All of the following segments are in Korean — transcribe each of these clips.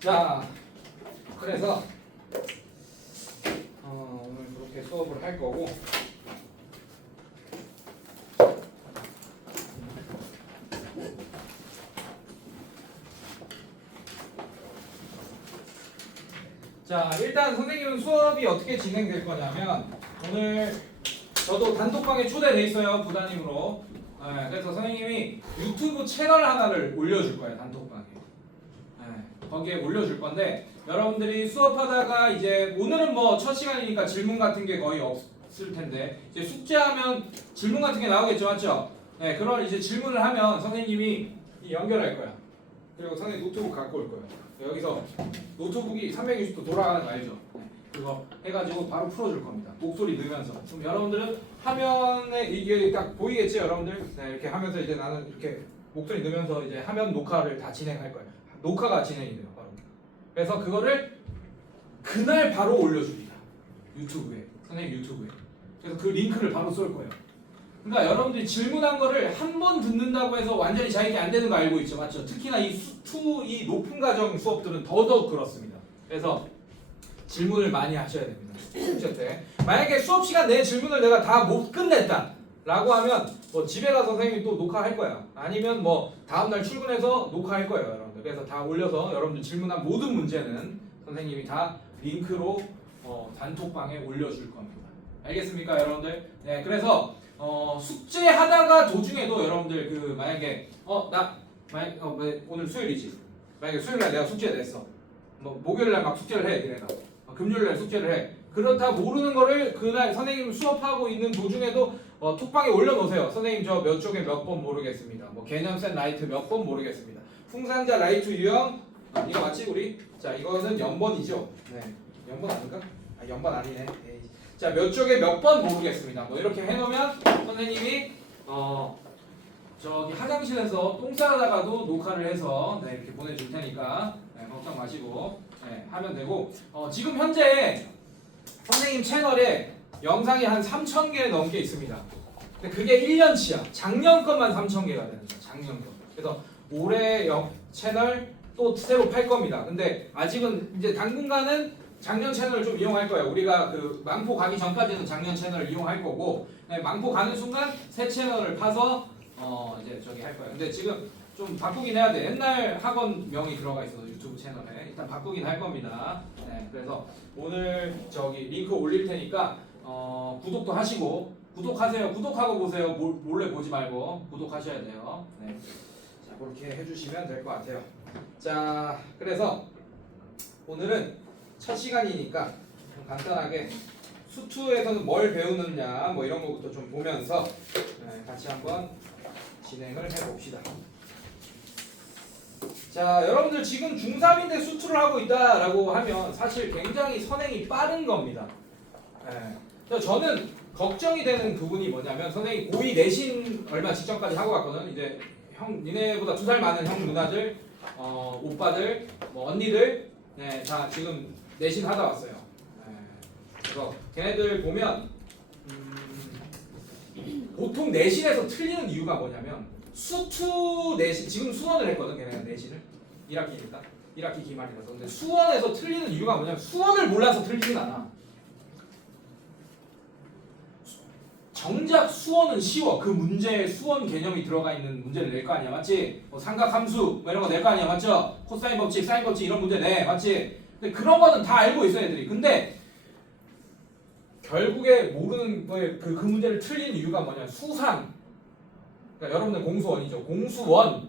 자, 그래서 오늘 그렇게 수업을 할 거고. 자, 일단 선생님은 수업이 어떻게 진행될 거냐면 오늘 저도 단톡방에 초대돼 있어요, 부단님으로. 네, 그래서 선생님이 유튜브 채널 하나를 올려줄 거예요, 단톡방에. 네, 거기에 올려줄 건데 여러분들이 수업하다가 이제 오늘은 뭐 첫 시간이니까 질문 같은 게 거의 없을 텐데 이제 숙제하면 질문 같은 게 나오겠죠, 맞죠? 네, 그런 이제 질문을 하면 선생님이 연결할 거야. 그리고 선생님 노트북 갖고 올 거예요. 여기서 노트북이 360도 돌아가는 거 알죠? 그거 해가지고 바로 풀어줄 겁니다. 목소리 넣으면서. 그럼 여러분들은 화면에 이게 딱 보이겠지, 여러분들? 네, 이렇게 하면서 이제 나는 이렇게 목소리 넣으면서 이제 화면 녹화를 다 진행할 거예요. 녹화가 진행이 돼요, 바로. 그래서 그거를 그날 바로 올려줍니다. 유튜브에. 선생님 유튜브에. 그래서 그 링크를 바로 쏠 거예요. 그러니까 여러분들이 질문한 거를 한 번 듣는다고 해서 완전히 자기게 안 되는 거 알고 있죠, 맞죠? 특히나 이 수투, 이 높은 과정 수업들은 더더욱 그렇습니다. 그래서 질문을 많이 하셔야 됩니다. 숙제 때. 만약에 수업 시간 내 질문을 내가 다 못 끝냈다 라고 하면 뭐 집에 가서 선생님이 또 녹화할 거야. 아니면 뭐 다음날 출근해서 녹화할 거예요, 여러분들. 그래서 다 올려서 여러분들 질문한 모든 문제는 선생님이 다 링크로 단톡방에 올려줄 겁니다. 알겠습니까, 여러분들? 네, 그래서 숙제 하다가 도중에도 여러분들 그 만약에 오늘 수요일이지. 만약에 수요일날 내가 숙제 냈어. 뭐 목요일날 막 숙제를 해, 내가. 금요일날 숙제를 해. 그렇다 모르는 거를 그날 선생님 수업하고 있는 도중에도 톡방에 올려놓으세요. 선생님 저 몇 쪽에 몇 번 모르겠습니다. 뭐 개념센 라이트 몇 번 모르겠습니다. 풍산자 라이트 유형 이거 맞지 우리? 자, 이거는 연번이죠. 네, 연번 아닌가? 아, 연번 아니네. 에이. 자, 몇 쪽에 몇 번 모르겠습니다. 뭐 이렇게 해놓으면 선생님이 저기 화장실에서 똥 싸다가도 녹화를 해서 네, 이렇게 보내줄 테니까 네, 걱정 마시고 네, 하면 되고 지금 현재 선생님 채널에 영상이 한 3,000개 넘게 있습니다. 근데 그게 1년치야. 작년 것만 3,000개가 되는 거야. 작년 거. 그래서 올해 채널 또 새로 팔 겁니다. 근데 아직은 이제 당분간은 작년 채널을 좀 이용할 거예요. 우리가 그 망포 가기 전까지는 작년 채널을 이용할 거고 망포 가는 순간 새 채널을 파서 이제 저기 할 거예요. 근데 지금 좀 바꾸긴 해야 돼. 옛날 학원명이 들어가 있어서 유튜브 채널에 일단 바꾸긴 할 겁니다. 네, 그래서 오늘 저기 링크 올릴 테니까 구독도 하시고 구독하세요. 구독하고 보세요. 몰래 보지 말고 구독하셔야 돼요. 네. 자, 그렇게 해주시면 될 것 같아요. 자, 그래서 오늘은 첫 시간이니까 좀 간단하게 수투에서는 뭘 배우느냐 뭐 이런 것부터 좀 보면서 같이 한번 진행을 해봅시다. 자, 여러분들 지금 중3인데 수투를 하고 있다라고 하면 사실 굉장히 선행이 빠른 겁니다. 저는 걱정이 되는 부분이 뭐냐면 선생님 고2 내신 얼마 직전까지 하고 갔거든. 이제 니네보다 2살 많은 형 누나들, 오빠들, 뭐 언니들 다 지금 내신 하다 왔어요. 그래서 걔네들 보면 보통 내신에서 틀리는 이유가 뭐냐면 수투 내신 지금 수원을 했거든. 걔네가 내신을 1학기니까 1학기 기말이라서. 근데 수원에서 틀리는 이유가 뭐냐면 수원을 몰라서 틀리진 않아. 정작 수원은 쉬워. 그 문제에 수원 개념이 들어가 있는 문제를 낼 거 아니야, 맞지? 뭐 삼각함수 뭐 이런 거 낼 거 아니야, 맞죠? 코사인 법칙, 사인 법칙 이런 문제 내, 맞지? 근데 그런 거는 다 알고 있어 애들이. 근데 결국에 모르는 거에 그 문제를 틀린 이유가 뭐냐? 수상. 그러니까 여러분들 공수원이죠. 공수원.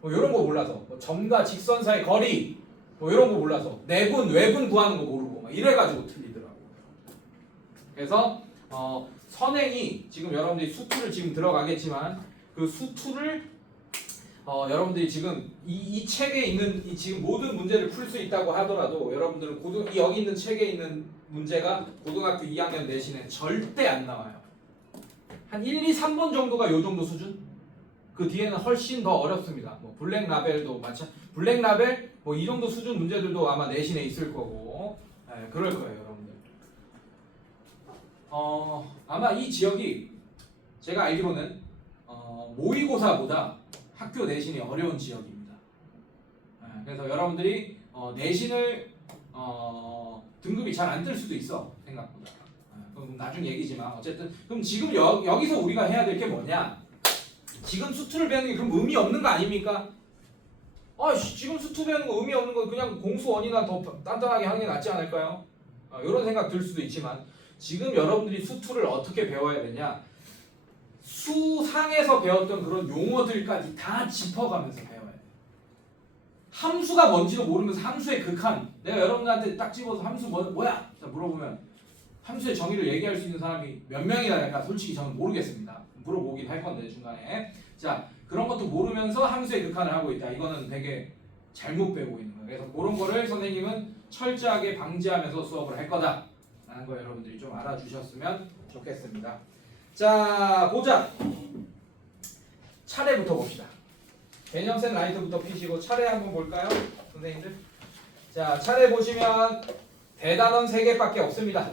뭐 이런 거 몰라서. 뭐 점과 직선 사이 거리. 뭐 이런 거 몰라서. 내분, 외분 구하는 거 모르고 막 이래가지고 틀리더라고. 그래서 선행이 지금 여러분들이 수투를 지금 들어가겠지만 그 수투를 여러분들이 지금 이 책에 있는 이 지금 모든 문제를 풀 수 있다고 하더라도 여러분들은 여기 있는 책에 있는 문제가 고등학교 2학년 내신에 절대 안 나와요. 한 1, 2, 3번 정도가 요 정도 수준? 그 뒤에는 훨씬 더 어렵습니다. 뭐 블랙라벨도 블랙라벨 뭐 이 정도 수준 문제들도 아마 내신에 있을 거고 그럴 거예요, 여러분들. 아마 이 지역이 제가 알기로는 모의고사보다 학교 내신이 어려운 지역입니다. 그래서 여러분들이 내신을 등급이 잘 안 뜰 수도 있어 생각보다. 그럼 나중 얘기지만 어쨌든 그럼 지금 여기서 우리가 해야 될 게 뭐냐? 지금 수투를 배우는 게 그럼 의미 없는 거 아닙니까? 지금 수투 배우는 거 의미 없는 거 그냥 공수 원이나 더 단단하게 하는 게 낫지 않을까요? 이런 생각 들 수도 있지만 지금 여러분들이 수투를 어떻게 배워야 되냐? 수상에서 배웠던 그런 용어들까지 다 짚어가면서 배워야 돼. 함수가 뭔지도 모르면서 함수의 극한. 내가 여러분들한테 딱 집어서 함수 뭐야? 자, 물어보면 함수의 정의를 얘기할 수 있는 사람이 몇 명이나 될까? 솔직히 저는 모르겠습니다. 물어보긴 할 건데 중간에. 자, 그런 것도 모르면서 함수의 극한을 하고 있다. 이거는 되게 잘못 배우고 있는 거예요. 그래서 그런 거를 선생님은 철저하게 방지하면서 수업을 할 거다 라는 거 여러분들이 좀 알아주셨으면 좋겠습니다. 자, 보자. 차례부터 봅시다. 개념센 라이트부터 피시고 차례 한번 볼까요? 선생님들. 자, 차례 보시면 대단원 3개밖에 없습니다.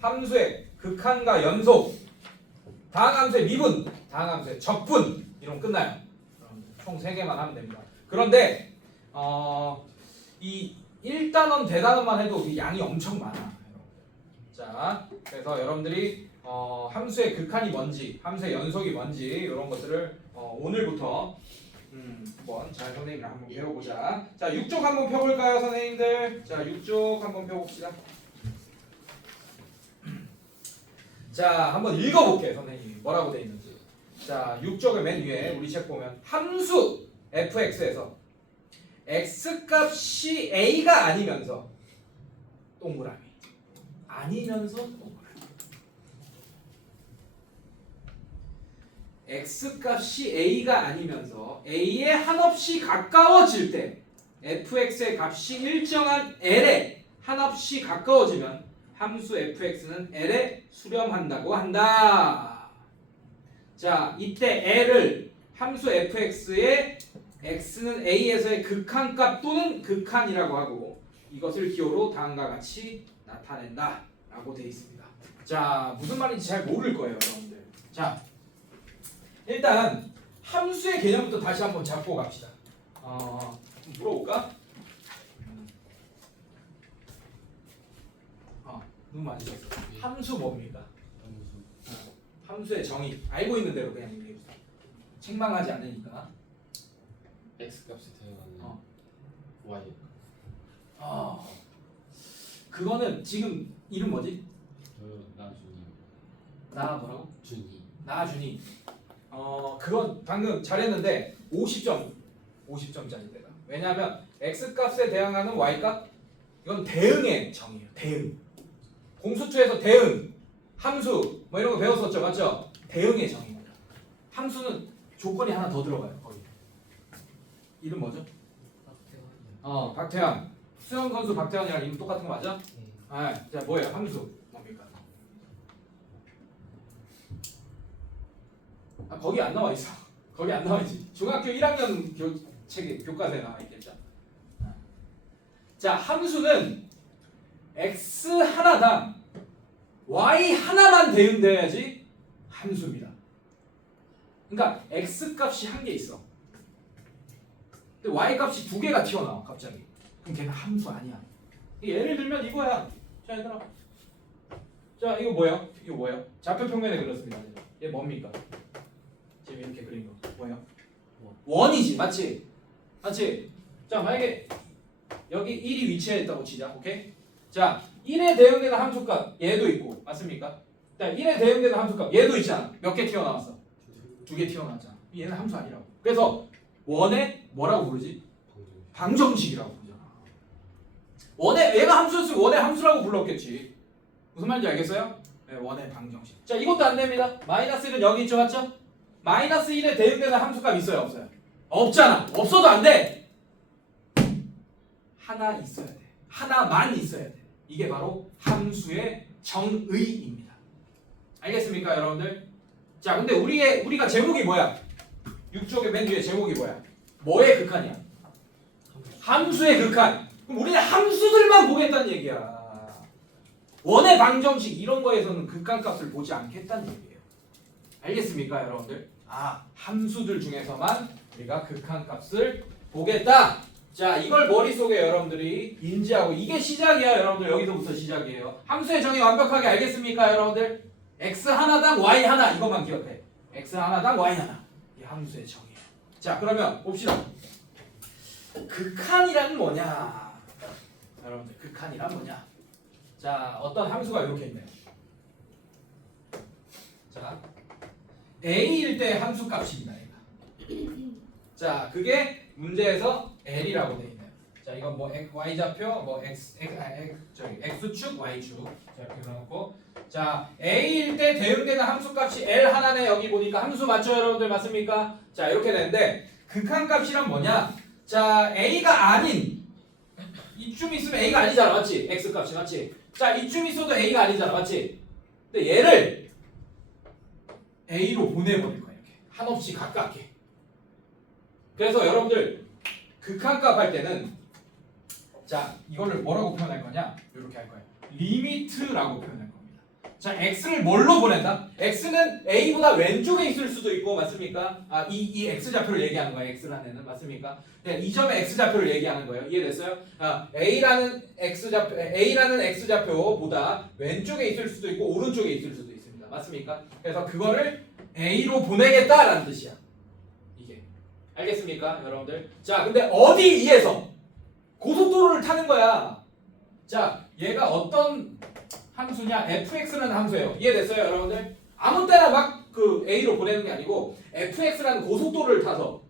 함수의 극한과 연속, 다항함수의 미분, 다항함수의 적분, 이러면 끝나요. 총 3개만 하면 됩니다. 그런데 이 1단원, 대단원만 해도 양이 엄청 많아. 자, 그래서 여러분들이 함수의 극한이 뭔지, 함수의 연속이 뭔지 이런 것들을 오늘부터 한번 잘 선생님이랑 한번 배워보자. 자, 6쪽 한번 펴볼까요, 선생님들? 자, 6쪽 한번 펴봅시다. 자, 한번 읽어볼게요, 선생님이 뭐라고 돼 있는지. 자, 6쪽의 맨 위에 우리 책 보면 함수 fx에서 x값이 a가 아니면서 동그라미 아니면서 동그라미 x값이 a가 아니면서 a에 한없이 가까워질 때 fx의 값이 일정한 l에 한없이 가까워지면 함수 fx는 l에 수렴한다고 한다. 자, 이때 l을 함수 fx의 x는 a에서의 극한값 또는 극한이라고 하고 이것을 기호로 다음과 같이 나타낸다 라고 되어 있습니다. 자, 무슨 말인지 잘 모를 거예요, 여러분들. 자, 일단 함수의 개념부터 다시 한번 잡고 갑시다. 물어볼까? 눈 맞으셨어. 함수 뭡니까? 함수의 정의 알고 있는 대로 그냥 얘기해주세요. 책망하지 않으니까. x 값이 되어가는 y. 그거는 지금 이름 뭐지? 나준이. 나 뭐라고? 준이. 나준이. 그건 방금 잘했는데 50점짜리 대다. 왜냐하면 x 값에 대항하는 y 값 이건 대응의 정의예요. 대응. 공수투에서 대응, 함수 뭐 이런 거 배웠었죠, 맞죠? 대응의 정의입니다. 함수는 조건이 하나 더 들어가요. 거기. 이름 뭐죠? 박태환. 수영 선수 박태환이랑 이름 똑같은 거 맞아? 자, 뭐예요? 함수 뭡니까? 거기 안 나와 있어. 거기 안 나와 있지. 중학교 1학년 책에 교과서에 나와 있겠죠. 자, 함수는 x 하나당 y 하나만 대응돼야지 함수입니다. 그러니까 x 값이 한 개 있어. 근데 y 값이 2개가 튀어나와 갑자기. 그럼 걔는 함수 아니야. 예를 들면 이거야. 자, 얘들아. 자, 이거 뭐야? 이거 뭐예요? 좌표 평면에 그렸습니다. 얘 뭡니까? 지금 이렇게 그린 거 뭐예요? 원이지, 맞지? 맞지? 자, 만약에 여기 1이 위치해 있다고 치자. 오케이? 자, 1에 대응되는 함수값 얘도 있고 맞습니까? 자, 1에 대응되는 함수값 얘도 있잖아. 몇 개 튀어나왔어? 2개 튀어나왔잖아. 얘는 함수 아니라고. 그래서 원의 뭐라고 부르지? 방정식이라고 부르잖아. 원의 얘가 함수였으면 원의 함수라고 불렀겠지. 무슨 말인지 알겠어요? 네, 원의 방정식. 자, 이것도 안 됩니다. 마이너스 1은 여기 있죠, 맞죠? 마이너스 1에 대응되는 함수값 있어요, 없어요? 없잖아. 없어도 안 돼. 하나 있어야 돼. 하나만 있어야 돼. 이게 바로 함수의 정의입니다. 알겠습니까, 여러분들? 자, 근데 우리가 제목이 뭐야? 6쪽의 맨 뒤에 제목이 뭐야? 뭐의 극한이야? 함수의 극한. 그럼 우리는 함수들만 보겠다는 얘기야. 원의 방정식 이런 거에서는 극한값을 보지 않겠다는 얘기예요. 알겠습니까, 여러분들? 함수들 중에서만 우리가 극한값을 보겠다. 자, 이걸 머릿속에 여러분들이 인지하고 이게 시작이야. 여러분들 여기서부터 시작이에요. 함수의 정의 완벽하게 알겠습니까? 여러분들 x 하나당 y 하나 이것만 기억해. x 하나당 y 하나 이 함수의 정의. 자, 그러면 봅시다. 극한이란 뭐냐? 여러분들 극한이란 뭐냐? 자, 어떤 함수가 이렇게 있네요. 자, a일 때 함수 값입니다. 얘가. 자, 그게 문제에서 L이라고 돼 있네요. 자, 이건 뭐 y 좌표, 뭐 x축, y축. 자, 이렇게 해놓고 자, a일 때 대응되는 함수값이 L 하나네. 여기 보니까 함수 맞죠, 여러분들 맞습니까? 자, 이렇게 되는데 극한값이란 뭐냐? 자, a가 아닌 이쯤 있으면 a가 아니잖아, 맞지? x값이 맞지? 자, 이쯤 있어도 a가 아니잖아, 맞지? 근데 얘를 a로 보내버릴 거야, 이렇게 한없이 가깝게. 그래서 여러분들 극한값 할 때는 자, 이거를 뭐라고 표현할 거냐? 이렇게 할 거예요. 리미트라고 표현할 겁니다. 자, x를 뭘로 보낸다? x는 a보다 왼쪽에 있을 수도 있고 맞습니까? 아, 이 x 좌표를 얘기하는 거예요. x라는 애는 맞습니까? 네, 이 점의 x 좌표를 얘기하는 거예요. 이해됐어요? 아, a라는 x 좌표보다 왼쪽에 있을 수도 있고 오른쪽에 있을 수도 있습니다. 맞습니까? 그래서 그거를 a로 보내겠다라는 뜻이야. 이게 알겠습니까, 여러분들? 자, 근데 어디 위에서 고속도로를 타는 거야. 자, 얘가 어떤 함수냐? fx라는 함수예요. 이해됐어요, 여러분들? 아무 때나 막 그 a로 보내는 게 아니고 fx라는 고속도로를 타서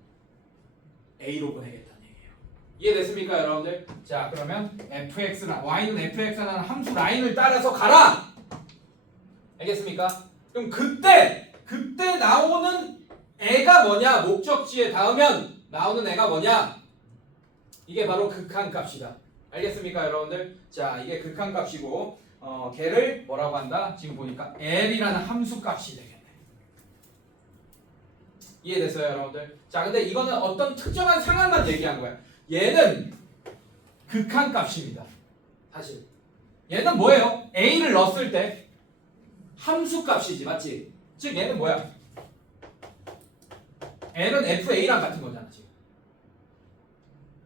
a로 보내겠다는 얘기예요. 이해됐습니까, 여러분들? 자, 그러면 y는 fx라는 함수 라인을 따라서 가라. 알겠습니까? 그럼 그때 나오는 애가 뭐냐? 목적지에 닿으면 나오는 애가 뭐냐? 이게 바로 극한값이다. 알겠습니까, 여러분들? 자, 이게 극한값이고 걔를 뭐라고 한다? 지금 보니까 L이라는 함수값이 되겠네. 이해됐어요, 여러분들? 자, 근데 이거는 어떤 특정한 상황만 얘기한 거야. 얘는 극한값입니다. 사실 얘는 뭐예요? A를 넣었을 때 함수값이지, 맞지? 즉 얘는 뭐야? L은 FA랑 같은 거잖아, 지금.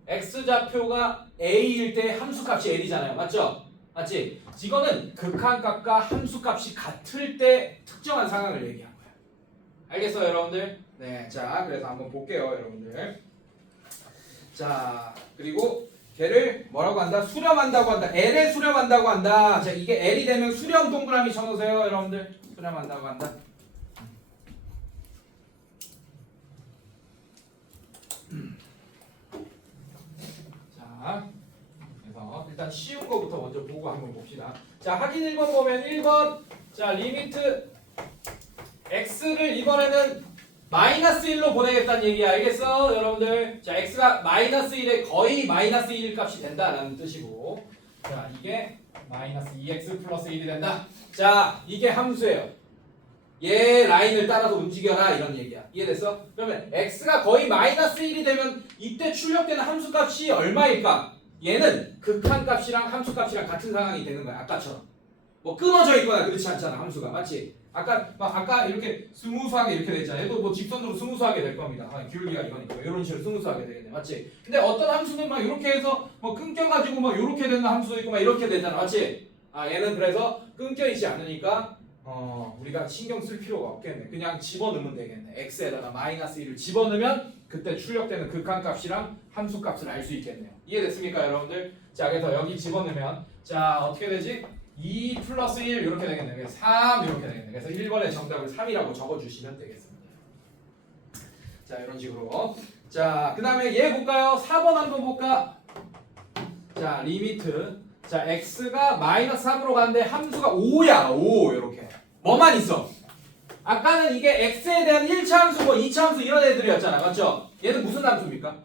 X좌표가 A일 때 함수값이 L이잖아요. 맞죠? 맞지? 이거는 극한값과 함수값이 같을 때 특정한 상황을 얘기한 거야. 알겠어요, 여러분들? 네, 자, 그래서 한번 볼게요, 여러분들. 자, 그리고 걔를 뭐라고 한다? 수렴한다고 한다. L에 수렴한다고 한다. 자, 이게 L이 되면 수렴 동그라미 쳐놓으세요, 여러분들. 수렴한다고 한다. 자, 그래서 일단 쉬운 거부터 먼저 보고 한번 봅시다. 자, 확인 1번 보면 1번 자, 리미트 x를 이번에는 마이너스 1로 보내겠다는 얘기야. 알겠어, 여러분들? 자, x가 마이너스 1에 거의 마이너스 1 값이 된다라는 뜻이고, 자, 이게 마이너스 2x 플러스 1이 된다. 자, 이게 함수예요. 얘 라인을 따라서 움직여라 이런 얘기야. 이해됐어? 그러면 x가 거의 마이너스 1이 되면 이때 출력되는 함수값이 얼마일까? 얘는 극한값이랑 함수값이랑 같은 상황이 되는 거야. 아까처럼. 뭐 끊어져 있거나 그렇지 않잖아, 함수가. 맞지? 아까 이렇게 스무스하게 이렇게 됐잖아. 얘도 뭐 직선으로 스무스하게 될 겁니다. 기울기가 이거니까 이런 식으로 스무스하게 되겠네. 맞지? 근데 어떤 함수는 막 이렇게 해서 뭐 끊겨가지고 막 이렇게 되는 함수도 있고 막 이렇게 되잖아. 맞지? 얘는 그래서 끊겨 있지 않으니까 우리가 신경 쓸 필요가 없겠네. 그냥 집어넣으면 되겠네. x에다가 마이너스 1을 집어넣으면 그때 출력되는 극한값이랑 함수값을 알 수 있겠네요. 이해됐습니까, 여러분들? 자, 그래서 여기 집어넣으면 자, 어떻게 되지? 2 플러스 1 이렇게 되겠네. 그래서 3 이렇게 되겠네. 그래서 1번의 정답을 3이라고 적어주시면 되겠습니다. 자, 이런 식으로. 자, 그 다음에 얘 볼까요? 4번 한번 볼까? 자, 리미트. 자, x가 마이너스 3으로 가는데 함수가 5야. 5 이렇게. 뭐만 있어? 아까는 이게 x에 대한 1차 함수, 뭐 2차 함수 이런 애들이었잖아. 맞죠? 얘는 무슨 함수입니까?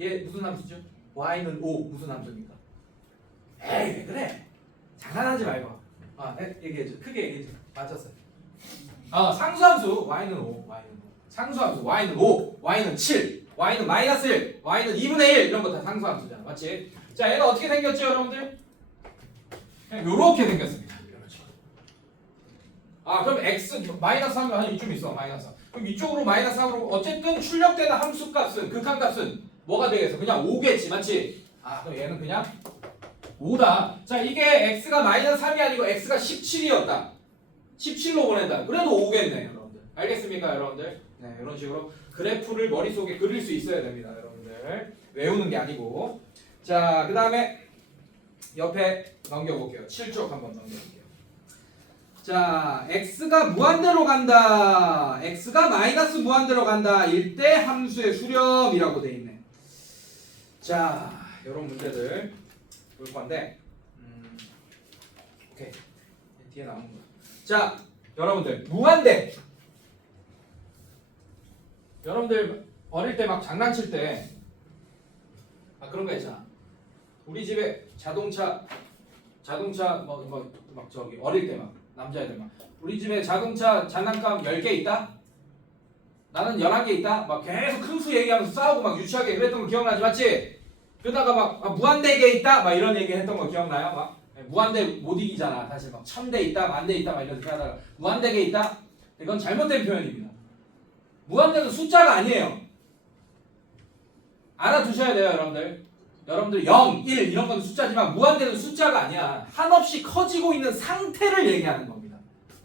얘 무슨 함수죠? y는 5 무슨 함수입니까? 에이, 왜 그래? 장난하지 말고. 얘기해줘. 크게 얘기해줘. 맞았어. 상수함수 y는 5, y는 5. 상수함수 y는 5, y는 7, y는 마이너스 1, y는 2분의 1 이런 거 다 상수함수잖아. 맞지? 자, 얘는 어떻게 생겼죠, 여러분들? 그냥 요렇게 생겼습니다. 그럼 x 마이너스 3은 한 이쯤 있어. 마이너스 3. 그럼 이쪽으로 마이너스 3으로 어쨌든 출력되는 함수값은 극한값은 뭐가 되겠어? 그냥 5겠지, 맞지? 아, 그럼 얘는 그냥 5다. 자, 이게 x가 마이너스 3이 아니고 x가 17이었다. 17로 보낸다. 그래도 5겠네, 여러분들. 알겠습니까, 여러분들? 네, 이런 식으로 그래프를 머릿속에 그릴 수 있어야 됩니다, 여러분들. 외우는 게 아니고. 자, 그 다음에 옆에 넘겨볼게요. 7쪽 한번 넘겨볼게요. 자, x가 무한대로 간다. x가 마이너스 무한대로 간다. 일 때 함수의 수렴이라고 돼 있네. 자, 이런 문제들 볼 건데, 오케이. 뒤에 나오는 거. 자, 여러분들 무한대. 여러분들 어릴 때 막 장난칠 때, 그런 거 있잖아. 우리 집에 자동차 막 저기 어릴 때 막 남자애들 막 우리 집에 자동차 장난감 10개 있다? 나는 11개 있다? 막 계속 큰 수 얘기하면서 싸우고 막 유치하게 그랬던 거 기억나지, 맞지? 그러다가 막 무한대게 있다? 막 이런 얘기 했던 거 기억나요? 막 무한대 못 이기잖아. 사실 막 1000대 있다, 1000대 있다 막 이렇게 하다가 무한대게 있다? 이건 잘못된 표현입니다. 무한대는 숫자가 아니에요. 알아두셔야 돼요, 여러분들. 여러분들 0, 1 이런 건 숫자지만 무한대는 숫자가 아니야. 한없이 커지고 있는 상태를 얘기하는 겁니다.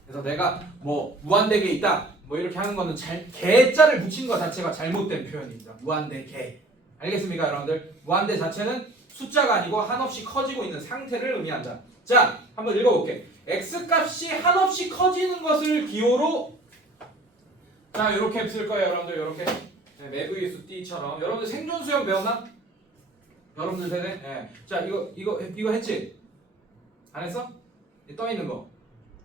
그래서 내가 뭐 무한대게 있다 뭐 이렇게 하는 거는 개자를 붙인 것 자체가 잘못된 표현입니다. 무한대개. 알겠습니까, 여러분들? 무한대 자체는 숫자가 아니고 한없이 커지고 있는 상태를 의미한다. 자, 한번 읽어볼게. x값이 한없이 커지는 것을 기호로 자, 이렇게 쓸 거예요, 여러분들. 이렇게 매부의수 D처럼. 여러분들 생존 수영 배웠나? 여러분들 세대? 예. 자, 이거 했지? 안 했어? 떠 있는 거.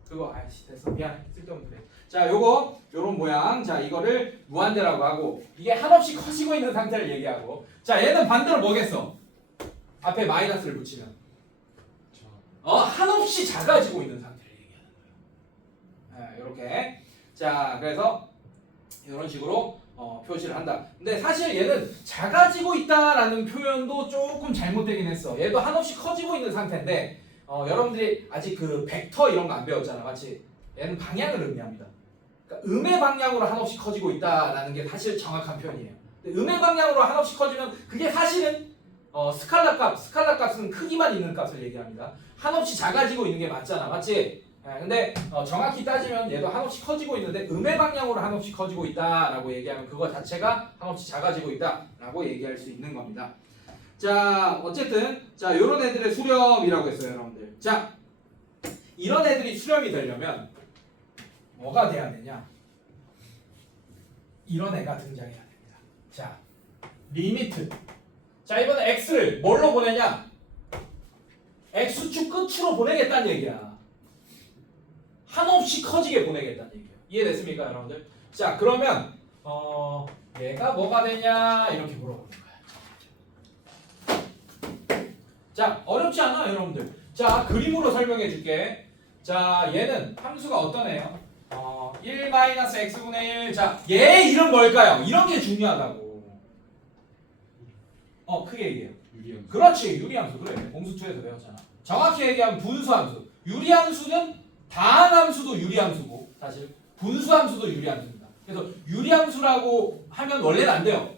그거 아이씨 됐어. 미안. 쓸데없는 그래. 자, 요런 모양. 자, 이거를 무한대라고 하고 이게 한없이 커지고 있는 상태를 얘기하고. 자, 얘는 반대로 뭐겠어? 앞에 마이너스를 붙이면 한없이 작아지고 있는 상태를 얘기하는 거예요. 예, 요렇게. 자, 그래서 이런 식으로 표시를 한다. 근데 사실 얘는 작아지고 있다라는 표현도 조금 잘못되긴 했어. 얘도 한없이 커지고 있는 상태인데 여러분들이 아직 그 벡터 이런 거 안 배웠잖아, 맞지? 얘는 방향을 의미합니다. 그러니까 음의 방향으로 한없이 커지고 있다라는 게 사실 정확한 표현이에요. 근데 음의 방향으로 한없이 커지면 그게 사실은 스칼라 값은 크기만 있는 값을 얘기합니다. 한없이 작아지고 있는 게 맞잖아, 맞지? 근데 정확히 따지면 얘도 한없이 커지고 있는데 음의 방향으로 한없이 커지고 있다라고 얘기하면 그거 자체가 한없이 작아지고 있다라고 얘기할 수 있는 겁니다. 자, 어쨌든 자, 요런 애들의 수렴이라고 했어요, 여러분들. 자, 이런 애들이 수렴이 되려면 뭐가 돼야 되냐? 이런 애가 등장해야 됩니다. 자, 리미트. 자, 이번에 x를 뭘로 보내냐? x축 끝으로 보내겠다는 얘기야. 한없이 커지게 보내겠다는 얘기예요. 이해됐습니까, 여러분들? 자, 그러면 얘가 뭐가 되냐 이렇게 물어보는 거야. 자, 어렵지 않아, 여러분들. 자, 그림으로 설명해 줄게. 자, 얘는 함수가 어떤 애예요? 1-x분의 1. 자, 얘 이름 뭘까요? 이런 게 중요하다고. 크게 얘기해요. 유리함수. 그렇지, 유리함수. 그래, 공수2에서 배웠잖아. 정확히 얘기하면 분수함수. 유리함수는 다항함수도 유리함수고 사실 분수함수도 유리함수입니다. 그래서 유리함수라고 하면 원래는 안 돼요.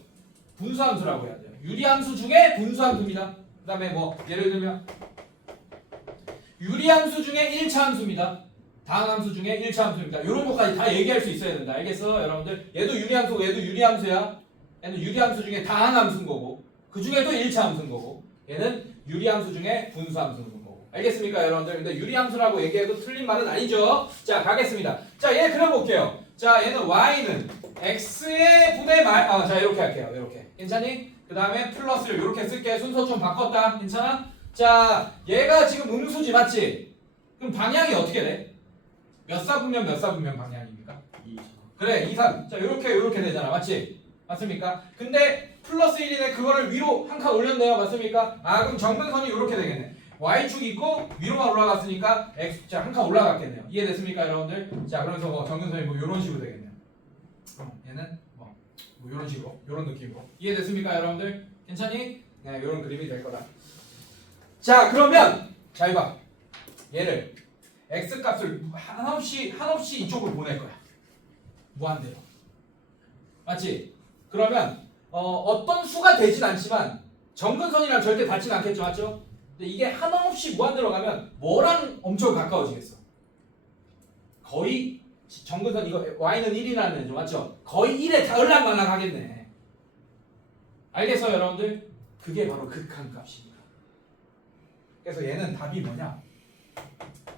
분수함수라고 해야 돼요. 유리함수 중에 분수함수입니다. 그 다음에 뭐 예를 들면 유리함수 중에 1차 함수입니다. 다항함수 중에 1차 함수입니다. 이런 것까지 다 얘기할 수 있어야 된다. 알겠어, 여러분들? 얘도 유리함수고 얘도 유리함수야. 얘는 유리함수 중에 다항함수인 거고 그 중에도 1차 함수인 거고 얘는 유리함수 중에 분수함수인 거고. 알겠습니까, 여러분들? 근데 유리함수라고 얘기해도 틀린 말은 아니죠. 자, 가겠습니다. 자, 얘 그려볼게요. 자, 얘는 y는 x의 분의 자, 이렇게 할게요. 이렇게. 괜찮니? 그 다음에 플러스를 이렇게 쓸게. 순서 좀 바꿨다. 괜찮아? 자, 얘가 지금 음수지, 맞지? 그럼 방향이 어떻게 돼? 몇 사분면 몇 사분면 방향입니까? 2, 4. 그래, 2, 3. 자, 이렇게 되잖아. 맞지? 맞습니까? 근데 플러스 1이네. 그거를 위로 한 칸 올렸네요. 맞습니까? 그럼 정근선이 이렇게 되겠네. y축이 있고 위로만 올라갔으니까 x자 한 칸 올라갔겠네요. 이해됐습니까, 여러분들? 자, 그래서 뭐 정근선이 뭐 이런 식으로 되겠네요. 얘는 뭐 이런 식으로, 이런 느낌으로. 이해됐습니까, 여러분들? 괜찮니? 네, 이런 그림이 될 거다. 자, 그러면 잘 봐. 얘를 x 값을 한없이 이쪽으로 보낼 거야. 무한대로. 맞지? 그러면 어떤 수가 되진 않지만 정근선이랑 절대 닿진 않겠죠, 맞죠? 근데 이게 한없이 무한대로 가면 뭐랑 엄청 가까워지겠어? 거의 정근선 이거 y는 1이라는 죠, 맞죠? 거의 1에 닿을랑말랑 하겠네. 알겠어요, 여러분들? 그게 바로 극한값입니다. 그래서 얘는 답이 뭐냐?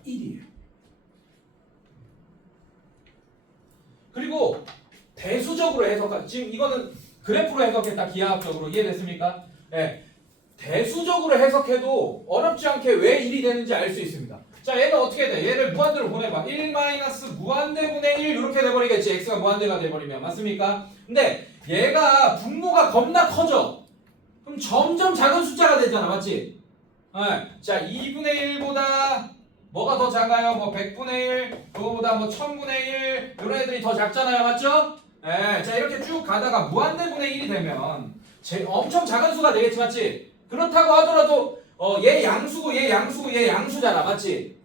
1이에요. 그리고 대수적으로 해석한, 지금 이거는 그래프로 해석했다, 기하학적으로. 이해됐습니까? 네. 대수적으로 해석해도 어렵지 않게 왜 1이 되는지 알 수 있습니다. 자, 얘는 어떻게 돼? 얘를 무한대로 보내봐. 1 마이너스 무한대분의 1 이렇게 돼버리겠지. x가 무한대가 돼버리면. 맞습니까? 근데 얘가 분모가 겁나 커져. 그럼 점점 작은 숫자가 되잖아. 맞지? 네. 자, 2분의 1보다 뭐가 더 작아요? 뭐 100분의 1, 그거보다 뭐 1000분의 1 이런 애들이 더 작잖아요. 맞죠? 네. 자, 이렇게 쭉 가다가 무한대분의 1이 되면 엄청 작은 수가 되겠지. 맞지? 그렇다고 하더라도 얘 양수고 얘 양수고 얘 양수잖아. 맞지?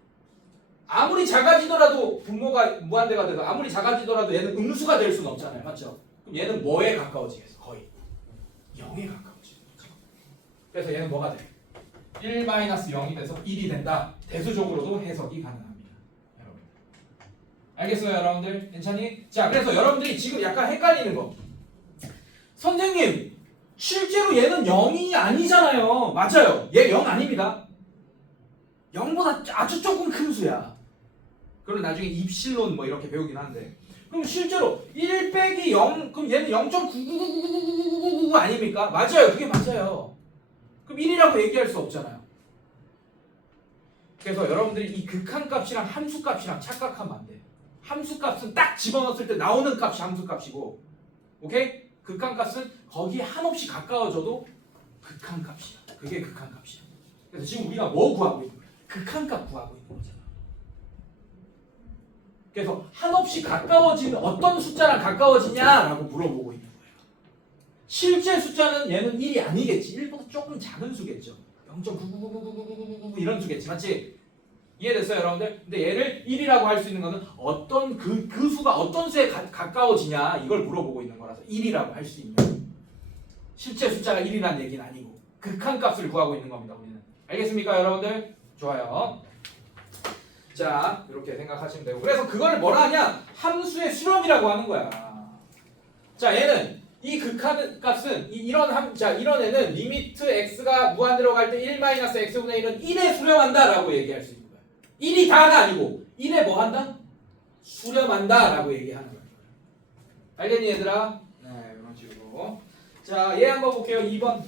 아무리 작아지더라도 분모가 무한대가 돼서 아무리 작아지더라도 얘는 음수가 될 수는 없잖아요. 맞죠? 그럼 얘는 뭐에 가까워지겠어? 거의 0에 가까워지는 거죠. 그래서 얘는 뭐가 돼? 1-0이 돼서 1이 된다. 대수적으로도 해석이 가능합니다. 여러분. 알겠어요, 여러분들? 괜찮니? 자, 그래서 여러분들이 지금 약간 헷갈리는 거. 선생님, 실제로 얘는 0이 아니잖아요. 맞아요. 얘 0 아닙니다. 0보다 아주 조금 큰 수야. 그럼 나중에 입실론 뭐 이렇게 배우긴 하는데. 그럼 실제로 1 빼기 0, 그럼 얘는 0.9999999 아닙니까? 맞아요. 그게 맞아요. 그럼 1이라고 얘기할 수 없잖아요. 그래서 여러분들이 이 극한값이랑 함수값이랑 착각하면 안 돼요. 함수값은 딱 집어넣었을 때 나오는 값이 함수값이고, 오케이? 극한값은 거기에 한없이 가까워져도 극한값이야. 그게 극한값이야. 그래서 지금 우리가 뭐 구하고 있는 거야? 극한값 구하고 있는 거잖아. 그래서 한없이 가까워지는 어떤 숫자랑 가까워지냐라고 물어보고 있는 거예요. 실제 숫자는 얘는 1이 아니겠지. 1보다 조금 작은 수겠죠. 0.9999999 이런 수겠지. 맞지? 이해됐어요, 여러분들? 근데 얘를 1이라고 할 수 있는 거는 어떤 그 수가 어떤 수에 가까워지냐 이걸 물어보고 있는 거라서 1이라고 할 수 있냐. 실제 숫자가 1이라는 얘기는 아니고 극한값을 구하고 있는 겁니다, 우리는. 알겠습니까, 여러분들? 좋아요. 자, 이렇게 생각하시면 되고. 그래서 그거를 뭐라 하냐? 함수의 수렴이라고 하는 거야. 자, 얘는 이 극한값은 이런 애는 리미트 x가 무한대로 갈 때 1-x분의 1은 1에 수렴한다라고 얘기할 수 있는 거야. 1이 다가 아니고 1에 뭐 한다? 수렴한다라고 얘기하는 거야. 알겠니, 얘들아? 네, 이런 식으로. 자, 얘 한번 볼게요. 2번.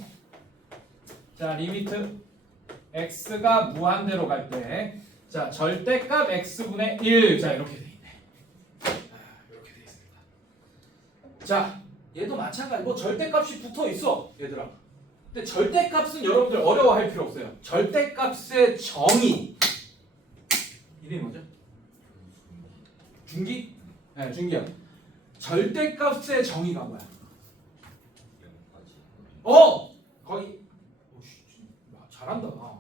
자, 리미트 x가 무한대로 갈 때, 자, 절대값 x분의 1. 자, 이렇게 돼 있네. 이렇게 돼 있습니다. 자, 얘도 마찬가지. 뭐 절대값이 붙어 있어, 얘들아. 근데 절대값은 여러분들 어려워할 필요 없어요. 절대값의 정의. 이름이 뭐죠? 중기? 네, 중기요. 절대값의 정의가 뭐야? 거의. 잘한다.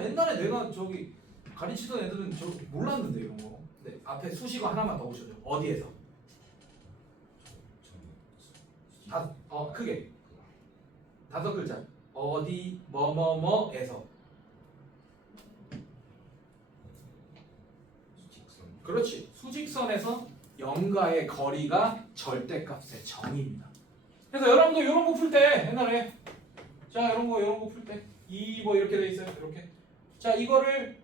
옛날에 내가 저기 가르치던 애들은 저 몰랐는데 이런 거. 근데 앞에 수식어 하나만 더 붙여줘. 어디에서? 크게. 5글자. 어디 뭐뭐뭐에서. 그렇지. 수직선에서 0과의 거리가 절대값의 정의입니다. 그래서 여러분도 이런 거 풀 때 옛날에 자 이런 거 풀 때 이 뭐 이렇게 돼 있어요. 이렇게. 자 이거를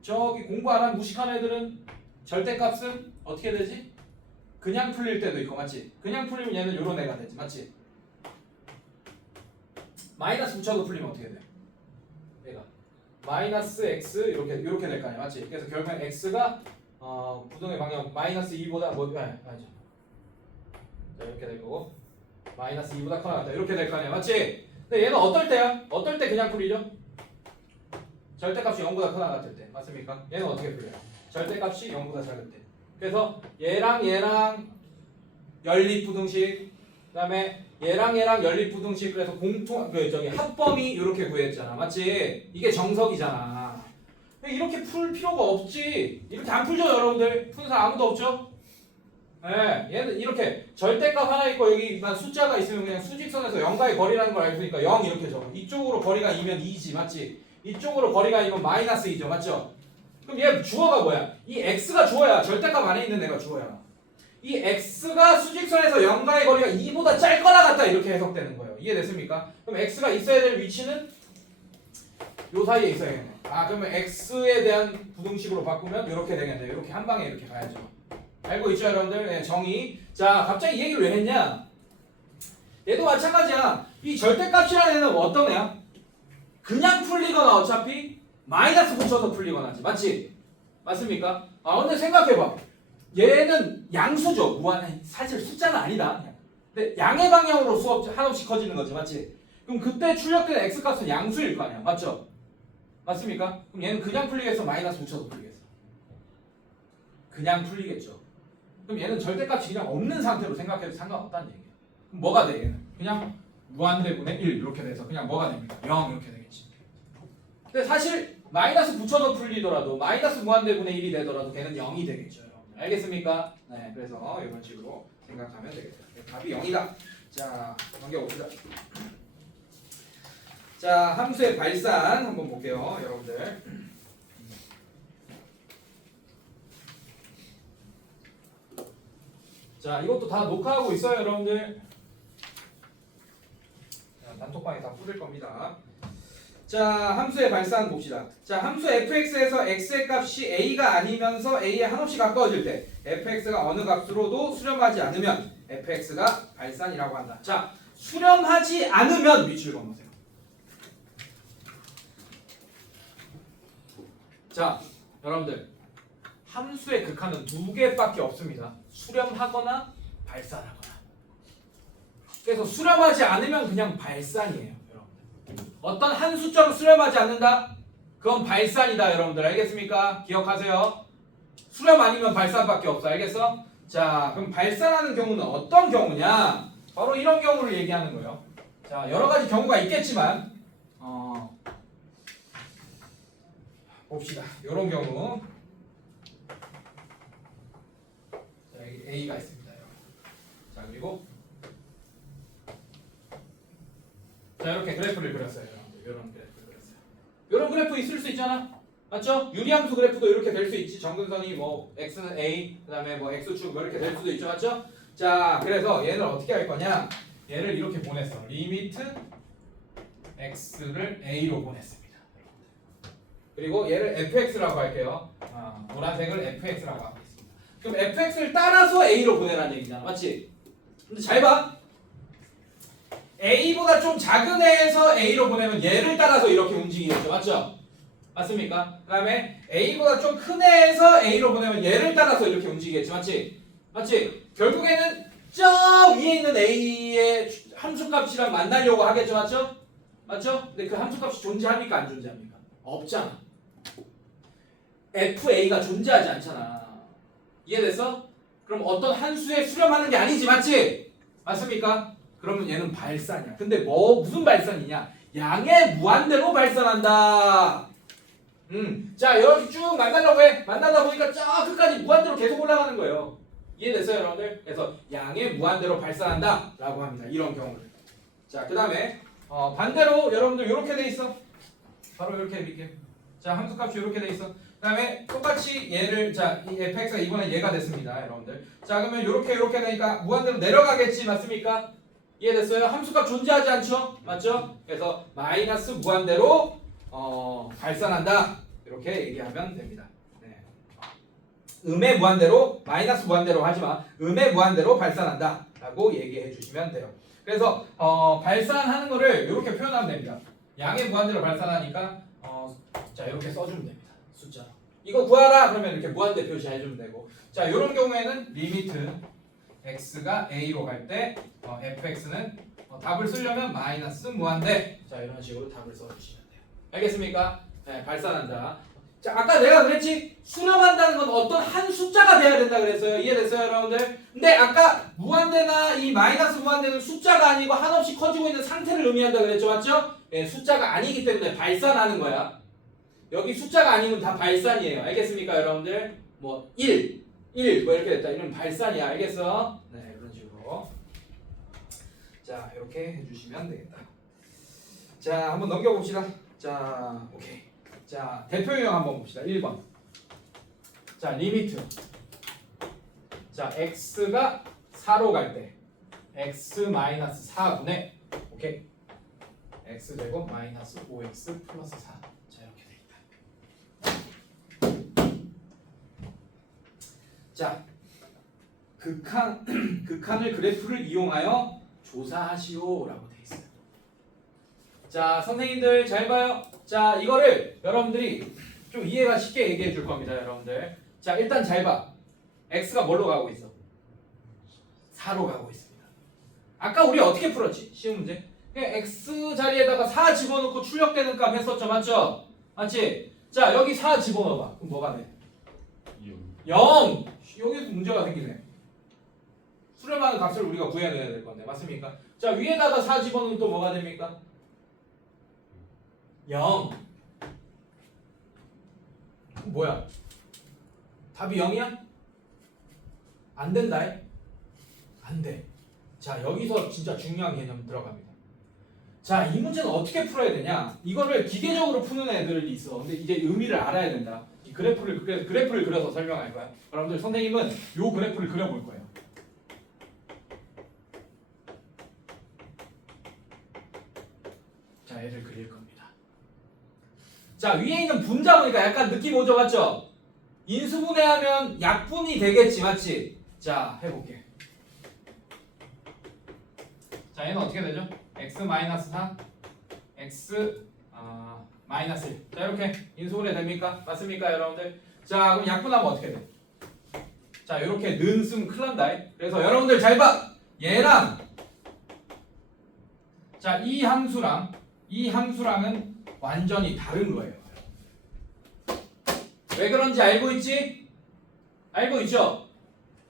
저기 공부 안 한 무식한 애들은 절대값은 어떻게 되지? 그냥 풀릴 때도 있고 맞지? 그냥 풀리면 얘는 요런 애가 되지 맞지? 마이너스 붙여도 풀리면 어떻게 돼? 얘가 마이너스 x 이렇게 될 거 아니야 맞지? 그래서 결국엔 x가 부동의 방향 마이너스 2보다 뭐 맞죠? 자 이렇게 될 거고 마이너스 2보다 커 나갔다 이렇게 될 거 아니야 맞지? 근데 얘는 어떨 때야? 어떨 때 그냥 풀리죠? 절대값이 0보다 커 나갔을 때 맞습니까? 얘는 어떻게 풀려요? 절대값이 0보다 작을 때 그래서 얘랑 연립부등식 그다음에 얘랑 연립부등식 그래서 합범위 이렇게 구했잖아 맞지? 이게 정석이잖아 이렇게 풀 필요가 없지 이렇게 안 풀죠 여러분들? 푸는 사람 아무도 없죠? 예, 얘는 이렇게 절대값 하나 있고 여기만 숫자가 있으면 그냥 수직선에서 0과의 거리라는 걸 알고 있으니까 0 이렇게 적어. 이쪽으로 거리가 2면 2지, 맞지? 이쪽으로 거리가 2면 마이너스 2죠, 맞죠? 그럼 얘 주어가 뭐야? 이 x가 주어야. 절대값 안에 있는 애가 주어야. 이 x가 수직선에서 0과의 거리가 2보다 짧거나 같다 이렇게 해석되는 거예요. 이해됐습니까? 그럼 x가 있어야 될 위치는 요 사이에 있어야겠네. 아, 그러면 x에 대한 부등식으로 바꾸면 이렇게 되겠네. 이렇게 한 방에 이렇게 가야죠. 알고 있죠, 여러분들? 네, 정의. 자, 갑자기 이 얘기를 왜 했냐? 얘도 마찬가지야. 이 절대값이라는 애는 어떤 애야? 그냥 풀리거나 어차피 마이너스 붙여서 풀리거나지. 맞지? 맞습니까? 아, 근데 생각해봐. 얘는 양수죠. 무한, 사실 숫자는 아니다. 그냥. 근데 양의 방향으로 수업 한없이 커지는 거지. 맞지? 그럼 그때 출력된 x값은 양수일 거 아니야. 맞죠? 맞습니까? 그럼 얘는 그냥 풀리겠어? 마이너스 붙여서 풀리겠어? 그냥 풀리겠죠. 그럼 얘는 절대값이 그냥 없는 상태로 생각해도 상관없다는 얘기야. 그럼 뭐가 돼 얘는? 그냥 무한대분의 1 이렇게 돼서 그냥 뭐가 됩니까? 0 이렇게 되겠지. 근데 사실 마이너스 붙여서 풀리더라도 마이너스 무한대분의 1이 되더라도 걔는 0이 되겠죠. 여러분들. 알겠습니까? 네, 그래서 이런 식으로 생각하면 되겠다. 답이 0이다. 자, 넘겨봅시다. 자, 함수의 발산 한번 볼게요, 여러분들. 자, 이것도 다 녹화하고 있어요, 여러분들. 자, 단톡방에 다 뿌릴 겁니다. 자, 함수의 발산 봅시다. 자, 함수 fx에서 x의 값이 a가 아니면서 a에 한없이 가까워질 때 fx가 어느 값으로도 수렴하지 않으면 fx가 발산이라고 한다. 자, 수렴하지 않으면 위치를 건너세요. 자, 여러분들 함수의 극한은 두 개밖에 없습니다. 수렴하거나 발산하거나. 그래서 수렴하지 않으면 그냥 발산이에요, 여러분들. 어떤 한 숫자로 수렴하지 않는다? 그건 발산이다, 여러분들. 알겠습니까? 기억하세요. 수렴 아니면 발산밖에 없어. 알겠어? 자, 그럼 발산하는 경우는 어떤 경우냐? 바로 이런 경우를 얘기하는 거예요. 자, 여러 가지 경우가 있겠지만 봅시다. 이런 경우. 자, 여기 A가 있습니다. 자, 그리고 자, 이렇게 그래프를 그렸어요. 이런 그래프를 그렸어요. 이런 그래프 있을 수 있잖아. 맞죠? 유리함수 그래프도 이렇게 될 수 있지. 정근선이 뭐 x는 A, 그다음에 뭐 x축 뭐 이렇게 될 수도 있죠. 맞죠? 자, 그래서 얘를 어떻게 할 거냐? 얘를 이렇게 보냈어. 리미트 x를 A로 보냈습니다. 그리고 얘를 fx라고 할게요. 노란색을 fx라고 하겠습니다. 그럼 fx를 따라서 a로 보내라는 얘기잖아. 맞지? 근데 잘 봐. a보다 좀 작은 애에서 a로 보내면 얘를 따라서 이렇게 움직이겠죠. 맞죠? 맞습니까? 그 다음에 a보다 좀 큰 애에서 a로 보내면 얘를 따라서 이렇게 움직이겠죠. 맞지? 맞지? 결국에는 저 위에 있는 a의 함수값이랑 만나려고 하겠죠. 맞죠? 맞죠? 근데 그 함수값이 존재합니까? 안 존재합니까? 없잖아. FA가 존재하지 않잖아. 이해됐어? 그럼 어떤 한 수에 수렴하는 게 아니지, 맞지? 맞습니까? 그러면 얘는 발산이야. 근데 무슨 발산이냐? 양의 무한대로 발산한다. 자, 여기 쭉 만나려고 해. 만나다 보니까 저 끝까지 무한대로 계속 올라가는 거예요. 이해됐어요, 여러분들? 그래서 양의 무한대로 발산한다 라고 합니다. 이런 경우를. 자, 그 다음에 반대로 여러분들 이렇게 돼 있어. 바로 이렇게 해볼게요. 자, 함수값이 이렇게 돼 있어. 그 다음에 똑같이 얘를, 자, 이 fx가 이번에 얘가 됐습니다, 여러분들. 자, 그러면 이렇게 되니까 무한대로 내려가겠지, 맞습니까? 이해됐어요? 함수값 존재하지 않죠? 맞죠? 그래서 마이너스 무한대로 발산한다, 이렇게 얘기하면 됩니다. 네. 음의 무한대로, 마이너스 무한대로 하지마. 음의 무한대로 발산한다 라고 얘기해 주시면 돼요. 그래서 발산하는 거를 이렇게 표현하면 됩니다. 양의 무한대로 발산하니까 자, 이렇게 써주면 됩니다. 숫자. 이거 구하라 그러면 이렇게 무한대 표시해주면 되고. 자, 이런 경우에는 리미트 x가 a로 갈 때 fx는 답을 쓰려면 마이너스 무한대. 자, 이런 식으로 답을 써주시면 돼요. 알겠습니까? 네, 발산한다. 자, 아까 내가 그랬지? 수렴한다는 건 어떤 한 숫자가 돼야 된다 그랬어요. 이해됐어요, 여러분들? 근데 아까 무한대나 이 마이너스 무한대는 숫자가 아니고 한없이 커지고 있는 상태를 의미한다 그랬죠, 맞죠? 네, 숫자가 아니기 때문에 발산하는 거야. 여기 숫자가 아니면 다 발산이에요. 알겠습니까, 여러분들? 뭐 1, 1 뭐 이렇게 됐다. 이런 발산이야. 알겠어? 네, 그런 식으로. 자, 이렇게 해주시면 되겠다. 자, 한번 넘겨봅시다. 자, 오케이. 자, 대표 유형 한번 봅시다. 1번. 자, 리미트. 자, x가 4로 갈 때 x-4분의 오케이. x제곱 마이너스 5x 플러스 4. 자, 이렇게 돼 있다. 자, 극한을 그래프를 이용하여 조사하시오라고 돼 있어요. 자, 선생님들 잘 봐요. 자, 이거를 여러분들이 좀 이해가 쉽게 얘기해 줄 겁니다, 여러분들. 자, 일단 잘 봐. x가 뭘로 가고 있어? 4로 가고 있습니다. 아까 우리 어떻게 풀었지? 쉬운 문제. 그냥 x 자리에다가 4 집어넣고 출력되는 값 했었죠, 맞죠? 맞지? 자, 여기 4 집어넣어봐. 그럼 뭐가 돼? 0. 여기서 문제가 생기네. 수렴하는 값을 우리가 구해내야 될 건데, 맞습니까? 자, 위에다가 4 집어넣으면 또 뭐가 됩니까? 0. 뭐야? 답이 0이야? 안 된다. 안 돼. 자, 여기서 진짜 중요한 개념 들어갑니다. 자, 이 문제는 어떻게 풀어야 되냐? 이거를 기계적으로 푸는 애들이 있어. 근데 이제 의미를 알아야 된다. 이 그래프를 그려서 설명할 거야. 여러분들 선생님은 요 그래프를 그려볼 거예요. 자, 얘를 그릴 겁니다. 자, 위에 있는 분자 보니까 약간 느낌 오죠, 맞죠? 인수분해하면 약분이 되겠지, 맞지? 자, 해볼게. 자, 얘는 어떻게 되죠? x-4 x 마이너스 1. 자, 이렇게 인수분해 됩니까? 맞습니까, 여러분들? 자, 그럼 약분하면 어떻게 돼? 자, 이렇게 는쓰면 큰일 난다. 그래서 여러분들 잘 봐. 얘랑 자, 이 함수랑은 완전히 다른 거예요. 왜 그런지 알고 있지? 알고 있죠?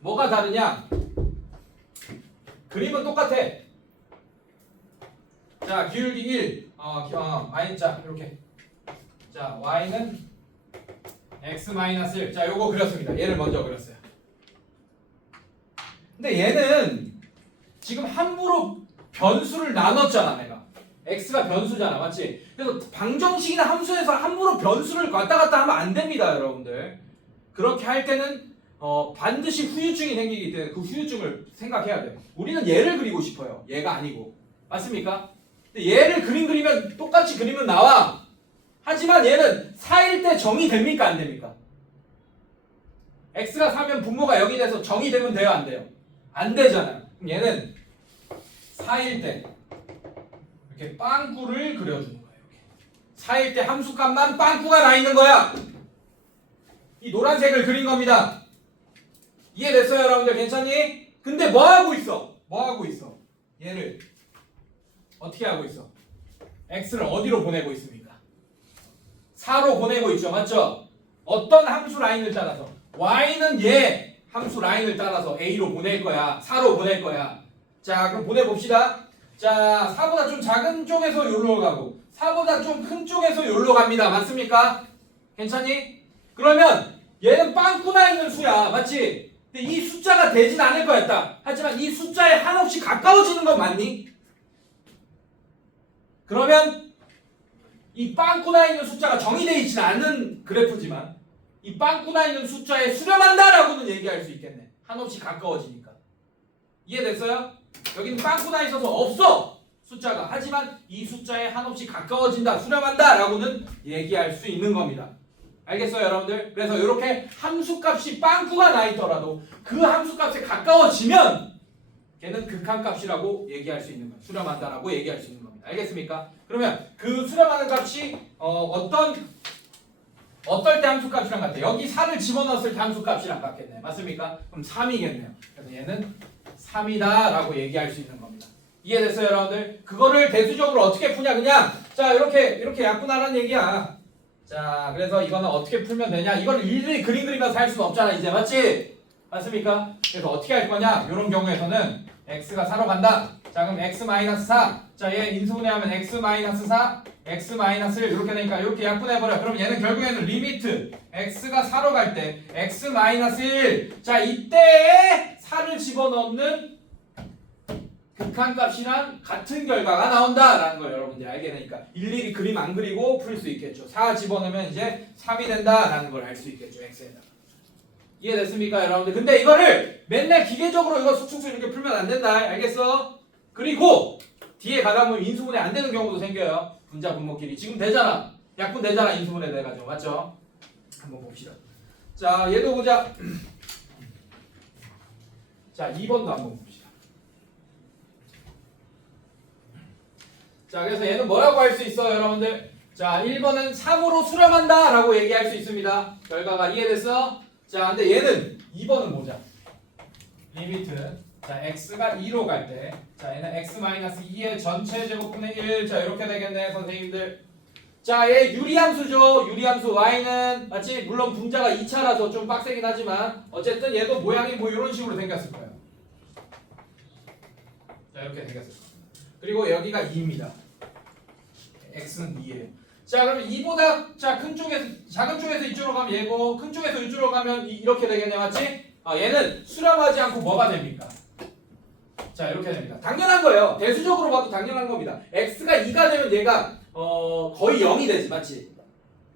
뭐가 다르냐? 그림은 똑같아. 자, 기울기 1. 자, 이렇게. 자, y는 x-1. 자, 요거 그렸습니다. 얘를 먼저 그렸어요. 근데 얘는 지금 함부로 변수를 나눴잖아, 내가. x가 변수잖아, 맞지? 그래서 방정식이나 함수에서 함부로 변수를 왔다 갔다 하면 안 됩니다, 여러분들. 그렇게 할 때는 반드시 후유증이 생기기 때문에 그 후유증을 생각해야 돼요. 우리는 얘를 그리고 싶어요. 얘가 아니고. 맞습니까? 근데 얘를 그리면 똑같이 그리면 나와. 하지만 얘는 4일 때 정의 됩니까? 안 됩니까? x가 4면 분모가 0이 돼서 정의 되면 돼요? 안 돼요? 안 되잖아요. 그럼 얘는 4일 때 이렇게 빵꾸를 그려주는 거예요. 이렇게. 4일 때 함수값만 빵꾸가 나 있는 거야. 이 노란색을 그린 겁니다. 이해됐어요, 여러분들? 괜찮니? 근데 뭐 하고 있어? 얘를 어떻게 하고 있어? x를 어디로 보내고 있습니까? 4로 보내고 있죠, 맞죠? 어떤 함수 라인을 따라서? y는 얘 함수 라인을 따라서 a로 보낼 거야. 4로 보낼 거야. 자, 그럼 보내봅시다. 자, 4보다 좀 작은 쪽에서 요로 가고 4보다 좀 큰 쪽에서 요로 갑니다. 맞습니까? 괜찮니? 그러면 얘는 빵꾸 나 있는 수야. 맞지? 근데 이 숫자가 되진 않을 거였다. 하지만 이 숫자에 한없이 가까워지는 건 맞니? 그러면 이 빵꾸 나 있는 숫자가 정의되어 있지는 않은 그래프지만 이 빵꾸 나 있는 숫자에 수렴한다라고는 얘기할 수 있겠네. 한없이 가까워지니까. 이해됐어요? 여기는 빵꾸 나 있어서 없어. 숫자가. 하지만 이 숫자에 한없이 가까워진다, 수렴한다 라고는 얘기할 수 있는 겁니다. 알겠어요, 여러분들? 그래서 이렇게 함수값이 빵꾸가 나 있더라도 그 함수값에 가까워지면 걔는 극한값이라고 얘기할 수 있는 거예요. 수렴한다라고 얘기할 수 있는 겁니다. 알겠습니까? 그러면 그 수렴하는 값이 어떨 때 함수값이랑 같아? 여기 4를 집어넣었을 때 함수값이랑 같겠네. 맞습니까? 그럼 3이겠네요. 그래서 얘는 3이다 라고 얘기할 수 있는 겁니다. 이해됐어요, 여러분들? 그거를 대수적으로 어떻게 푸냐? 그냥 자, 이렇게 약분하라는 얘기야. 자, 그래서 이거는 어떻게 풀면 되냐? 이걸 일일이 그림 그리면서 할 수는 없잖아, 이제. 맞지? 맞습니까? 그래서 어떻게 할 거냐? 이런 경우에서는 x가 4로 간다. 자 그럼 x-4. 자 얘 인수분해하면 x-4, x-1 이렇게 되니까 이렇게 약분해버려. 그럼 얘는 결국에는 리미트 x가 4로 갈 때 x-1. 자 이때에 4를 집어넣는 극한값이랑 같은 결과가 나온다라는 걸 여러분들이 알게 되니까 일일이 그림 안 그리고 풀 수 있겠죠. 4 집어넣으면 이제 3이 된다라는 걸 알 수 있겠죠. x에다가. 이해됐습니까 여러분들? 근데 이거를 맨날 기계적으로 이거 수축수 이렇게 풀면 안 된다. 알겠어? 그리고 뒤에 가다 보면 인수분해 안 되는 경우도 생겨요. 분자 분모끼리. 지금 되잖아. 약분 되잖아. 인수분해 돼가지고. 맞죠? 한번 봅시다. 자 얘도 보자. 자 2번도 한번 봅시다. 자 그래서 얘는 뭐라고 할 수 있어요 여러분들? 자 1번은 3으로 수렴한다 라고 얘기할 수 있습니다. 결과가 이해됐어? 자 근데 얘는 2번은 보자. 리미트 자 x가 2로 갈 때 자 얘는 x-2의 전체 제곱분의 1. 자 이렇게 되겠네 선생님들. 자 얘 유리함수죠. 유리함수 y는 맞지? 물론 분자가 2차라서 좀 빡세긴 하지만 어쨌든 얘도 모양이 뭐 이런 식으로 생겼을 거예요. 자 이렇게 생겼을 거예요. 그리고 여기가 2입니다. x는 2예요. 자 그러면 2보다 자 큰 쪽에서 작은 쪽에서 이쪽으로 가면 얘고 큰 쪽에서 이쪽으로 가면 이렇게 되겠네. 맞지? 얘는 수렴하지 않고 뭐가 됩니까? 자 이렇게 됩니다. 당연한 거예요. 대수적으로 봐도 당연한 겁니다. x가 2가 되면 얘가 거의 0이 되지. 맞지?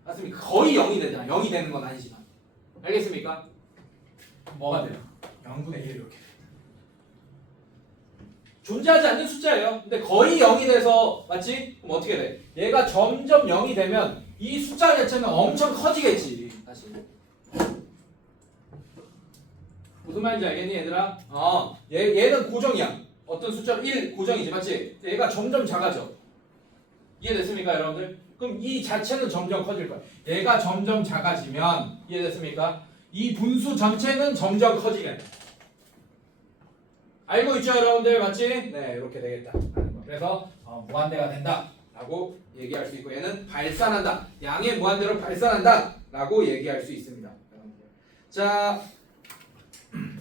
맞습니까? 거의 0이 되잖아. 0이 되는 건 아니지만 알겠습니까? 뭐가 돼요? 0분의 1 이렇게 존재하지 않는 숫자예요. 근데 거의 0이 돼서 맞지? 그럼 어떻게 돼? 얘가 점점 0이 되면 이 숫자 자체는 엄청 커지겠지. 다시 무슨 말인지 알겠니 얘들아? 얘는 고정이야. 어떤 숫자로 1 고정이지 맞지? 얘가 점점 작아져. 이해됐습니까 여러분들? 그럼 이 자체는 점점 커질 거야. 얘가 점점 작아지면 이해됐습니까? 이 분수 전체는 점점 커지겠네. 알고 있죠 여러분들? 맞지? 네 이렇게 되겠다. 그래서 무한대가 된다 라고 얘기할 수 있고 얘는 발산한다. 양의 무한대로 발산한다 라고 얘기할 수 있습니다. 자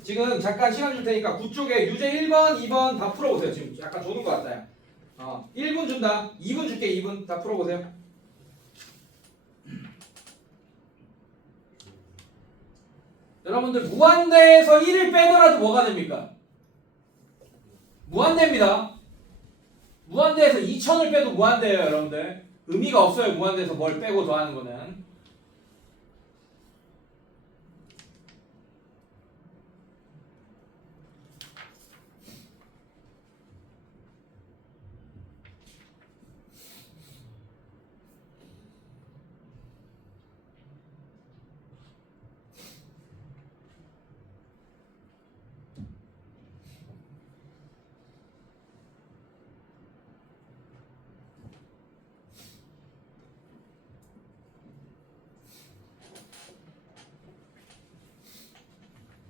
지금 잠깐 시간 줄 테니까 9쪽에 유제 1번, 2번 다 풀어보세요. 지금 약간 조는 것 같다. 야. 1분 준다. 2분 줄게. 2분 다 풀어보세요. 여러분들 무한대에서 1을 빼더라도 뭐가 됩니까? 무한대입니다. 무한대에서 2000을 빼도 무한대예요 여러분들. 의미가 없어요. 무한대에서 뭘 빼고 더하는 거는.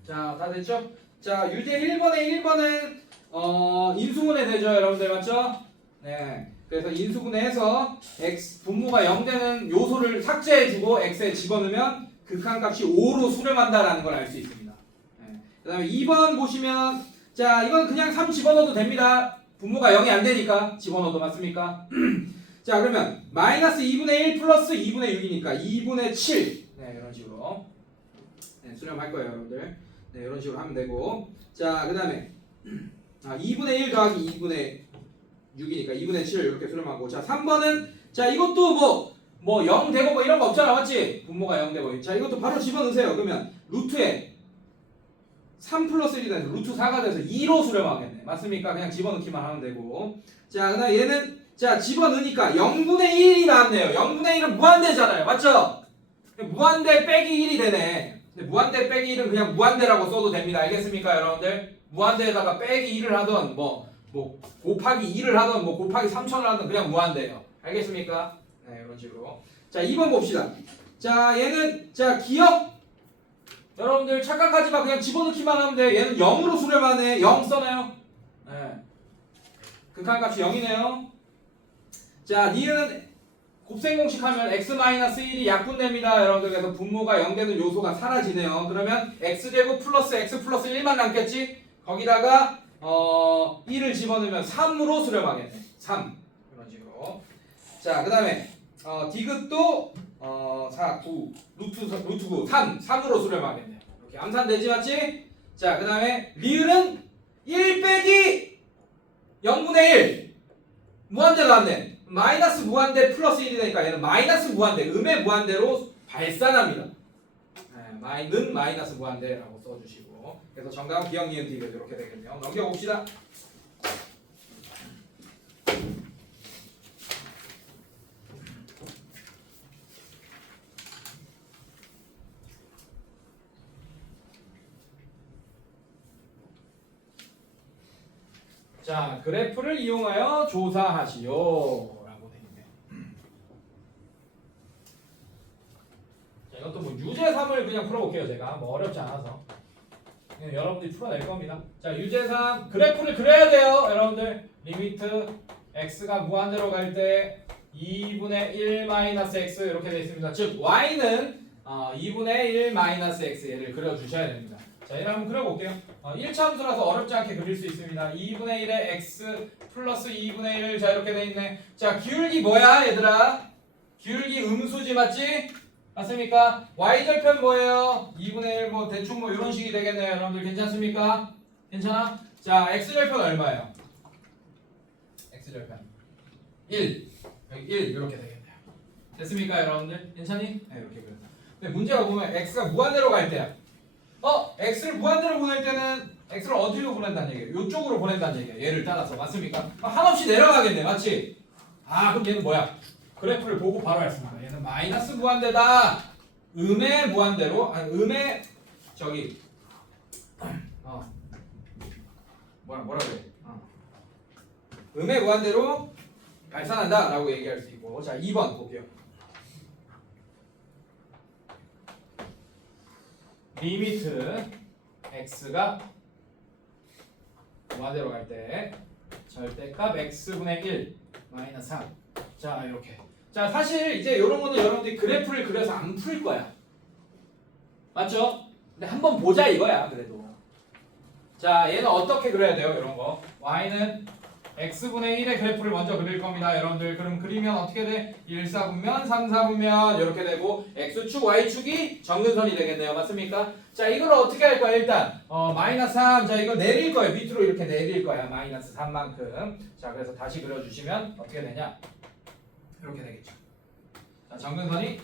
자, 다 됐죠? 자, 유제 1번에 1번은 인수분해 되죠, 여러분들 맞죠? 네. 그래서 인수분해해서 x 분모가 0 되는 요소를 삭제해주고 x에 집어넣으면 극한값이 5로 수렴한다라는 걸 알 수 있습니다. 네. 그다음에 2번 보시면 자, 이건 그냥 3 집어넣어도 됩니다. 분모가 0이 안 되니까 집어넣어도 맞습니까? 자, 그러면 마이너스 2분의 1 플러스 2분의 6이니까 2분의 7. 네, 이런 식으로. 네, 수렴할 거예요, 여러분들. 네, 이런 식으로 하면 되고. 자, 그 다음에 2분의 1 더하기 2분의 6이니까 2분의 7 이렇게 수렴하고. 자, 3번은 자, 이것도 뭐 0 되고 뭐 이런 거 없잖아. 맞지? 분모가 0 되고. 자, 이것도 바로 집어넣으세요. 그러면 루트에 3 플러스 1이 돼서 루트 4가 돼서 2로 수렴하겠네. 맞습니까? 그냥 집어넣기만 하면 되고. 자, 그 다음에 얘는 자, 집어넣으니까 0분의 1이 나왔네요. 0분의 1은 무한대잖아요. 맞죠? 무한대 빼기 1이 되네. 근데 무한대 빼기 1은 그냥 무한대라고 써도 됩니다. 알겠습니까, 여러분들? 무한대에다가 빼기 1을 하던 뭐 곱하기 2를 하던 뭐 곱하기 3천을 하던 그냥 무한대예요. 알겠습니까? 네, 이런 식으로. 자, 2번 봅시다. 자, 얘는 자, 기억 여러분들 착각하지 마. 그냥 집어넣기만 하면 돼. 얘는 0으로 수렴하네. 0 써놔요. 네. 극한값이 0이네요. 자, 니은 곱셈공식 하면 x-1이 약분됩니다. 여러분들 그래서 분모가 0 되는 요소가 사라지네요. 그러면 x제곱 플러스 x 플러스 1만 남겠지? 거기다가 1을 집어넣으면 3으로 수렴하겠네. 3 이런 식으로. 자, 그 다음에 디귿도 4, 9, 루트 9, 3으로 수렴하겠네요. 이렇게 암산되지 맞지? 자, 그 다음에 리을은 1 빼기 0분의 1 무한대 나왔네. 마이너스 무한대 플러스 1이 되니까 얘는 마이너스 무한대, 음의 무한대로 발산합니다. 는 마이너스 무한대라고 써주시고, 그래서 정답은 기억, 니은, 디귿 이렇게 되겠네요. 넘겨봅시다. 자, 그래프를 이용하여 조사하시오 라고 되어 있네요. 자, 이것도 뭐 유제3을 그냥 풀어볼게요. 제가 뭐 어렵지 않아서 그냥 여러분들이 풀어낼 겁니다. 자, 유제3 그래프를 그려야 돼요. 여러분들 리미트 x가 무한대로 갈 때 2분의 1 마이너스 x 이렇게 되어 있습니다. 즉 y는 2분의 1 마이너스 x 얘를 그려주셔야 됩니다. 자, 얘를 한번 그려볼게요. 1차 함수라서 어렵지 않게 그릴 수 있습니다. 2분의 1에 x 플러스 2분의 1. 자, 이렇게 돼 있네. 자, 기울기 뭐야 얘들아? 기울기 음수지 맞지? 맞습니까? y절편 뭐예요? 2분의 1 뭐 대충 뭐 이런 식이 되겠네요. 여러분들 괜찮습니까? 괜찮아? 자, x절편 얼마예요? x절편 1 여기 1 이렇게 되겠네요. 됐습니까 여러분들? 괜찮니? 네, 이렇게 그렸다. 근데 문제가 보면 x가 무한대로 갈 때야. x를 무한대로 보낼 때는 x를 어디로 보낸다는 얘기예요? 이쪽으로 보낸다는 얘기예요. 얘를 따라서 맞습니까? 한없이 내려가겠네, 맞지? 그럼 얘는 뭐야? 그래프를 보고 바로 알습니다. 얘는 마이너스 무한대다. 음의 무한대로, 음의 저기 뭐라고 해? 음의 무한대로 발산한다라고 얘기할 수 있고, 자 2번 볼게요. 리미트 x가 무한대로 갈 때 절대값 x분의 1 마이너스 3. 자 이렇게. 자 사실 이제 이런 거는 여러분들이 그래프를 그려서 안 풀 거야. 맞죠? 근데 한번 보자 이거야 그래도. 자 얘는 어떻게 그려야 돼요? 이런 거. y는 x분의 1의 그래프를 먼저 그릴 겁니다. 여러분들 그럼 그리면 어떻게 돼? 1, 4분면, 3, 4분면 이렇게 되고 x축, y축이 정근선이 되겠네요. 맞습니까? 자 이걸 어떻게 할 거야? 일단 마이너스 3. 자 이거 내릴 거예요. 밑으로 이렇게 내릴 거야. 마이너스 3만큼. 자 그래서 다시 그려주시면 어떻게 되냐? 이렇게 되겠죠. 자 정근선이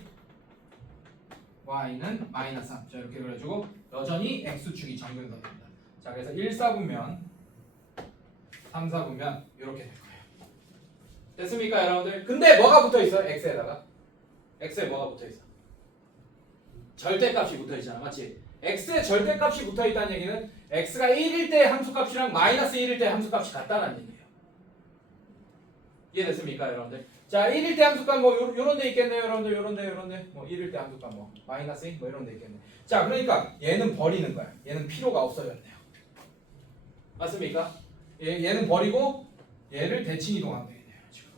y는 마이너스 3. 자 이렇게 그려주고 여전히 x축이 정근선입니다. 자 그래서 1, 4분면 3, 4분면 이렇게 될 거예요. 됐습니까 여러분들? 근데 뭐가 붙어있어요? x에다가 x에 뭐가 붙어있어? 절대값이 붙어있잖아. 맞지? x에 절대값이 붙어있다는 얘기는 x가 1일 때 함수값이랑 마이너스 1일 때 함수값이 같다는 얘기예요. 이해됐습니까 여러분들? 자 1일 때 함수값 뭐 요런 데 있겠네요. 여러분들 요런데 뭐 1일 때 함수값 뭐 마이너스 2 뭐 이런 데 있겠네. 자 그러니까 얘는 버리는 거야. 얘는 필요가 없어졌네요. 맞습니까? 얘는 버리고 얘를 대칭 이동하면 되겠네요. 지금.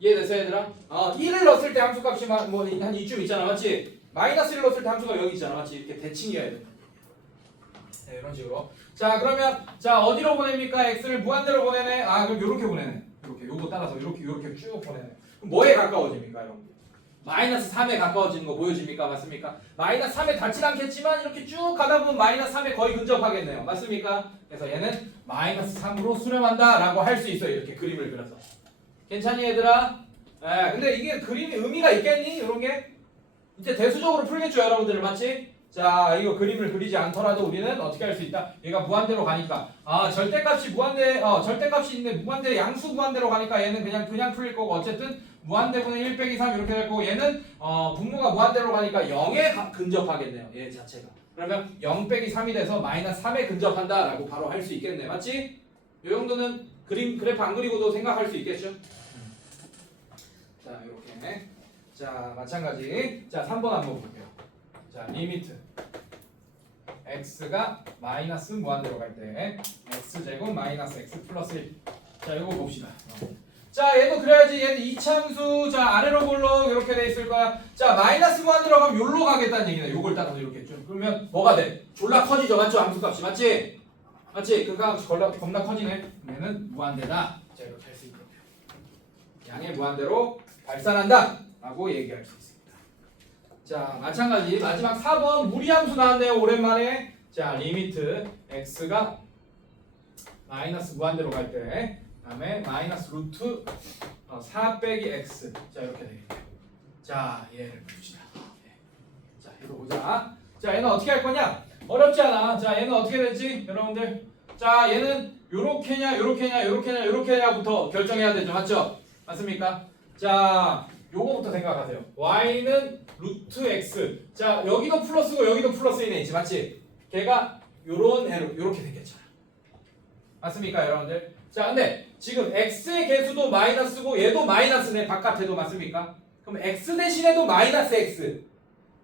이해됐어요 얘들아? 1을 넣었을 때 함수값이 뭐한 이쯤 있잖아. 맞지? 마이너스 1을 넣었을 때 함수가 여기 있잖아. 맞지? 이렇게 대칭이어야 돼. 네, 이런 식으로. 자 그러면 자 어디로 보냅니까? x를 무한대로 보내네. 그럼 요렇게 보내네. 이렇게 요거 따라서 요렇게 쭉 보내네. 그럼 뭐에 가까워집니까 여러분? 마이너스 3에 가까워지는 거 보여집니까? 맞습니까? 마이너스 3에 닿진 않겠지만 이렇게 쭉 가다 보면 마이너스 3에 거의 근접하겠네요. 맞습니까? 그래서 얘는 마이너스 3으로 수렴한다 라고 할 수 있어요. 이렇게 그림을 그려서. 괜찮니 얘들아? 근데 이게 그림이 의미가 있겠니? 이런 게? 이제 대수적으로 풀겠죠 여러분들. 맞지? 자 이거 그림을 그리지 않더라도 우리는 어떻게 할 수 있다? 얘가 무한대로 가니까 절대값이 절대값이 있는데 무한대 양수 무한대로 가니까 얘는 그냥 풀릴 거고 어쨌든 무한대분의 1 빼기 3 이렇게 될 거고 얘는 분모가 무한대로 가니까 0에 근접하겠네요. 얘 자체가. 그러면 0 빼기 3이 돼서 마이너스 3에 근접한다 라고 바로 할 수 있겠네. 맞지? 이 정도는 그래프 안 그리고도 생각할 수 있겠죠? 자 이렇게. 자 마찬가지. 자 3번 한번 볼게요. 자 리미트 x가 마이너스 무한대로 갈 때 x제곱 마이너스 x 플러스 1. 자 이거 봅시다. 자 얘도 그래야지. 얘는 이차함수. 자 아래로 볼록 이렇게 돼 있을 거야. 자 마이너스 무한대로 가면 요로 가겠다는 얘기네. 요걸 따라서 이렇게 좀 그러면 뭐가 돼? 졸라 커지죠. 맞죠? 함수값이 맞지? 맞지? 그 값이 겁나 커지네. 얘는 무한대다. 자 이렇게 할 수 있겠네요. 양의 무한대로 발산한다 라고 얘기할 수 있습니다. 자 마찬가지 마지막 4번 무리함수 나왔네요. 오랜만에. 자 리미트 x가 마이너스 무한대로 갈 때 그다음에 마이너스 루트 4 빼기 x 자 이렇게 되겠네요. 자 얘를 봅시다. 자 이거 보자. 자 얘는 어떻게 할 거냐? 어렵지 않아. 자 얘는 어떻게 될지 여러분들. 자 얘는 요렇게냐 요렇게냐 요렇게냐 요렇게냐부터 결정해야 되죠. 맞죠? 맞습니까? 자 요거부터 생각하세요. y는 루트 x. 자 여기도 플러스고 여기도 플러스이네 있지. 맞지? 걔가 요런 애로 요렇게 생겼잖아. 맞습니까 여러분들? 자 근데 지금 x의 개수도 마이너스고 얘도 마이너스네. 바깥에도. 맞습니까? 그럼 x 대신에도 마이너스 x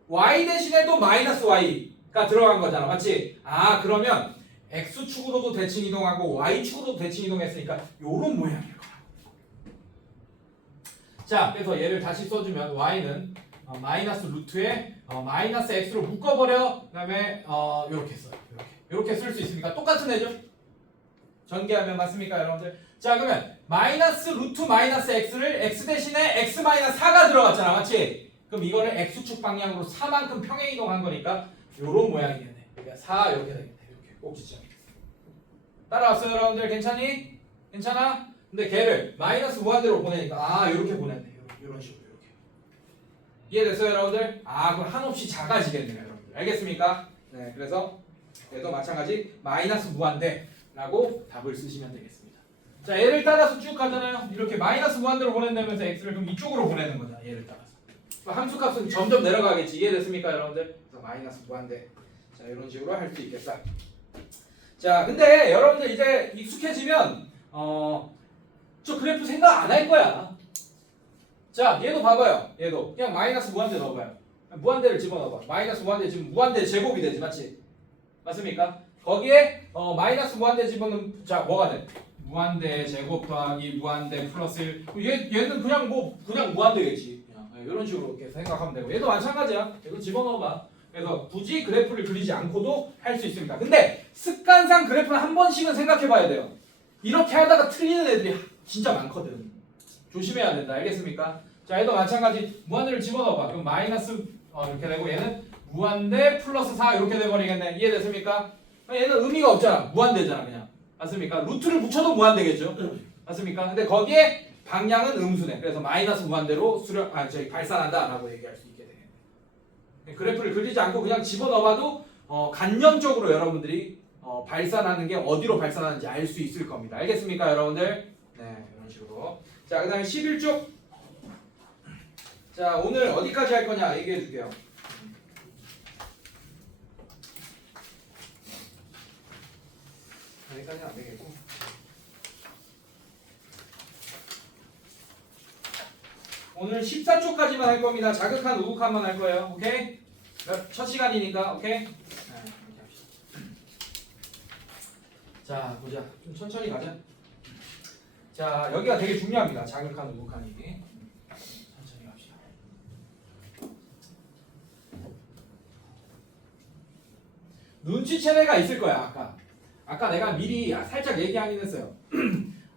y 대신에도 마이너스 y가 들어간 거잖아. 맞지? 아 그러면 x축으로도 대칭 이동하고 y축으로도 대칭 이동했으니까 요런 모양일 거야. 자 그래서 얘를 다시 써주면 y는 마이너스 루트에 마이너스 x로 묶어버려. 그 다음에 요렇게 써요. 요렇게 쓸 수 있으니까 똑같은 애죠. 전개하면. 맞습니까 여러분들? 자 그러면 마이너스 루트 마이너스 x를 x 대신에 x 마이너스 4가 들어갔잖아. 맞지? 그럼 이거를 x축 방향으로 4만큼 평행 이동한 거니까 요런 모양이겠네. 그러니까 4 이렇게 되겠네. 이렇게 꼭지점. 따라왔어요 여러분들? 괜찮니? 괜찮아? 근데 걔를 마이너스 무한대로 보내니까 아 요렇게 보냈네. 요런 식으로 이렇게. 이해됐어요 여러분들? 아 그럼 한없이 작아지겠네요 여러분들. 알겠습니까? 네 그래서 얘도 마찬가지 마이너스 무한대라고 답을 쓰시면 되겠습니다. 자 얘를 따라서 쭉 가잖아요. 이렇게 마이너스 무한대로 보낸다면서 x를 그럼 이쪽으로 보내는 거잖아. 얘를 따라서. 함수 값은 점점 내려가겠지. 이해됐습니까 여러분들? 그래서 마이너스 무한대. 자 이런 식으로 할 수 있겠다. 자 근데 여러분들 이제 익숙해지면 저 그래프 생각 안 할 거야. 자 얘도 봐봐요. 얘도 그냥 마이너스 무한대 넣어봐요. 무한대를 집어넣어봐. 마이너스 무한대 지금 무한대 제곱이 되지. 맞지? 맞습니까? 거기에 마이너스 무한대 집어넣으면 자 뭐가 돼? 무한대 제곱 더하기 무한대 플러스 1. 얘는 그냥 그냥 무한대겠지. 그냥 이런 식으로 이렇게 생각하면 되고 얘도 마찬가지야. 이거 집어넣어봐. 그래서 굳이 그래프를 그리지 않고도 할 수 있습니다. 근데 습관상 그래프는 한 번씩은 생각해봐야 돼요. 이렇게 하다가 틀리는 애들이 진짜 많거든. 조심해야 된다. 알겠습니까? 자 얘도 마찬가지 무한대를 집어넣어봐. 그럼 마이너스 이렇게 되고 얘는 무한대 플러스 4 이렇게 돼버리겠네. 이해됐습니까? 얘는 의미가 없잖아. 무한대잖아 그냥. 맞습니까? 루트를 붙여도 무한대겠죠. 맞습니까? 근데 거기에 방향은 음수네. 그래서 마이너스 무한대로 발산한다라고 얘기할 수 있게 되겠네. 그래프를 그리지 않고 그냥 집어넣어봐도 간념적으로 여러분들이 발산하는 게 어디로 발산하는지 알 수 있을 겁니다. 알겠습니까 여러분들? 네 이런 식으로. 자 그 다음에 11쪽. 자 오늘 어디까지 할 거냐 얘기해 줄게요. 여기까지는 안 되겠고. 오늘 14초까지만 할 겁니다. 자극한 우극한만 할 거예요. 오케이? 첫 시간이니까 오케이? 네, 이렇게 합시다. 자 보자. 좀 천천히 가자. 자 여기가 되게 중요합니다. 자극한 우극한이. 천천히 갑시다. 눈치챈 애가 있을 거야. 아까 내가 미리 살짝 얘기하긴 했어요.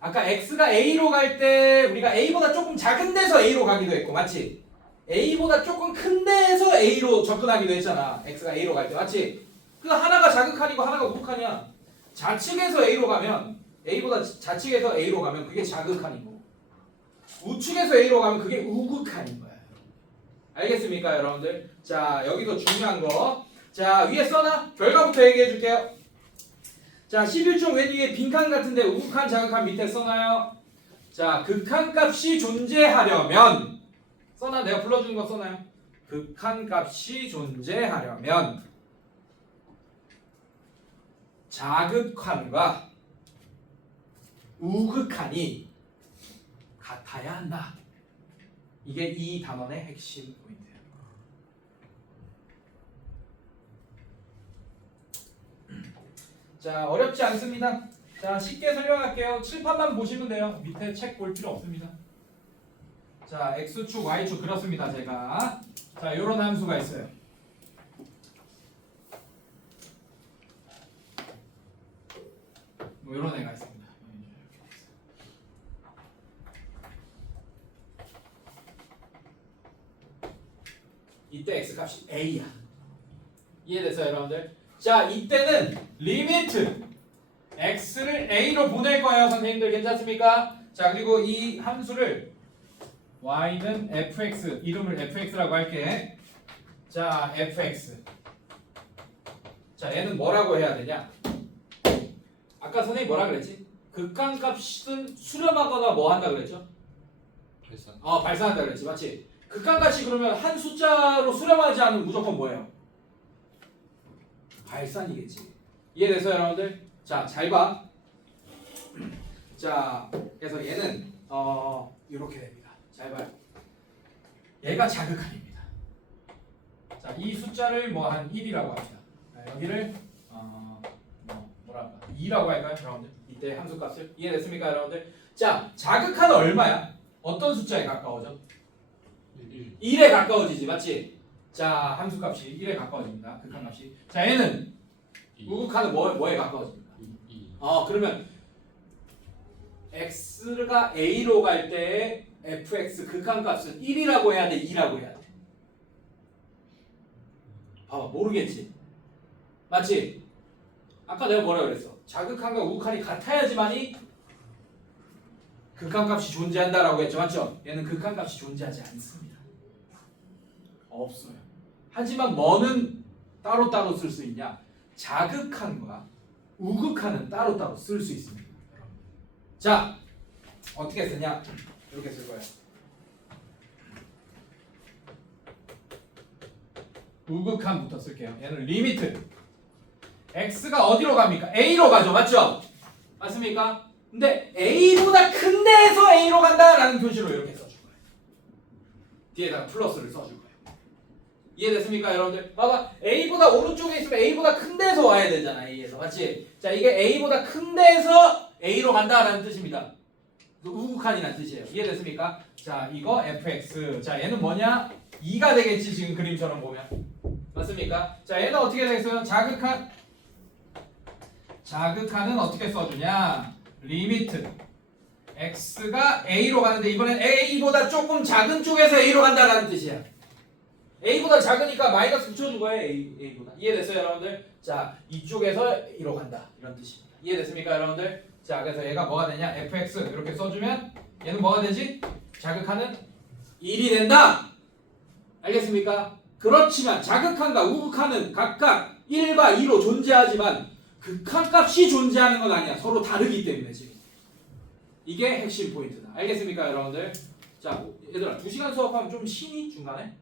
아까 x가 a로 갈 때 우리가 a보다 조금 작은 데서 a로 가기도 했고 맞지? a보다 조금 큰 데에서 a로 접근하기도 했잖아. x가 a로 갈 때 맞지? 그 하나가 자극한이고 하나가 우극한이야. 좌측에서 a로 가면 a보다 좌측에서 a로 가면 그게 자극한이고 우측에서 a로 가면 그게 우극한인 거야. 알겠습니까 여러분들? 자 여기도 중요한 거. 자 위에 써놔. 결과부터 얘기해 줄게요. 자 11쪽 맨 위에 빈칸 같은데 우극한 자극한 밑에 써놔요. 자 극한값이 존재하려면 써놔. 내가 불러준 거 써놔요. 극한값이 존재하려면 자극한과 우극한이 같아야 한다. 이게 이 단원의 핵심 포인트예요. 자 어렵지 않습니다. 자 쉽게 설명할게요. 칠판만 보시면 돼요. 밑에 책 볼 필요 없습니다. 자 x축 y축 그렇습니다. 제가 자 요런 함수가 있어요. 뭐 이런 애가 있습니다. 이때 x 값이 a야. 이해됐어요, 여러분들? 자, 이때는 리미트 x를 a로 보낼 거예요, 선생님들. 괜찮습니까? 자, 그리고 이 함수를 y는 fx, 이름을 fx라고 할게. 자, fx. 자, 얘는 뭐라고 해야 되냐? 아까 선생님 뭐라 그랬지? 극한값은 수렴하거나 뭐 한다 그랬죠? 발산. 발산한다 그랬지, 맞지? 극한값이 그러면 한 숫자로 수렴하지 않으면 무조건 뭐예요? 발산이겠지. 이해됐어요, 여러분들? 자, 잘 봐. 자, 그래서 얘는 이렇게 됩니다. 잘 봐요. 얘가 자극한입니다. 자, 이 숫자를 뭐 한 1이라고 합니다. 자, 여기를 뭐랄까 2라고 할까요, 여러분들? 이때 함수값을 이해됐습니까, 여러분들? 자, 자극한은 얼마야? 어떤 숫자에 가까워져? 1에 가까워지지, 맞지? 자, 함수값이 1에 가까워집니다. 극한값이. 자, 얘는 우극한은 뭐에 가까워집니까? 2. 그러면 x가 a로 갈 때 fx 극한값은 1이라고 해야 돼, 2라고 해야 돼? 봐봐, 모르겠지? 맞지? 아까 내가 뭐라 그랬어? 자극한과 우극한이 같아야지만이 극한값이 존재한다라고 했죠, 맞죠? 얘는 극한값이 존재하지 않습니다. 없어요. 하지만 뭐는 따로따로 쓸 수 있냐? 자극한과 우극한은 따로따로 쓸 수 있습니다. 자, 어떻게 쓰냐? 이렇게 쓸 거예요. 우극한부터 쓸게요. 얘는 리미트 x가 어디로 갑니까? a로 가죠, 맞죠? 맞습니까? 근데 a보다 큰 데에서 a로 간다라는 표시로 이렇게 써줄 거예요. 뒤에다가 플러스를 써줄 거예요. 이해됐습니까, 여러분들? 봐봐, a보다 오른쪽에 있으면 a보다 큰 데에서 와야 되잖아, a에서, 맞지? 자, 이게 a보다 큰 데에서 a로 간다라는 뜻입니다. 우극한이라는 뜻이에요. 이해됐습니까? 자, 이거 fx. 자, 얘는 뭐냐? 2가 되겠지, 지금 그림처럼 보면. 맞습니까? 자, 얘는 어떻게 되겠어요? 자극한은 어떻게 써주냐? 리미트 x가 a로 가는데 이번엔 a보다 조금 작은 쪽에서 a로 간다라는 뜻이야. a보다 작으니까 마이너스 붙여준 거예요, a보다. 이해됐어요, 여러분들? 자, 이쪽에서 a로 간다, 이런 뜻입니다. 이해됐습니까, 여러분들? 자, 그래서 얘가 뭐가 되냐? fx 이렇게 써주면 얘는 뭐가 되지? 자극한은 1이 된다. 알겠습니까? 그렇지만 자극한과 우극한은 각각 1과 2로 존재하지만 극한값이 존재하는 건 아니야. 서로 다르기 때문에 지금. 이게 핵심 포인트다. 알겠습니까, 여러분들? 자, 얘들아, 2시간 수업하면 좀 쉬니? 중간에?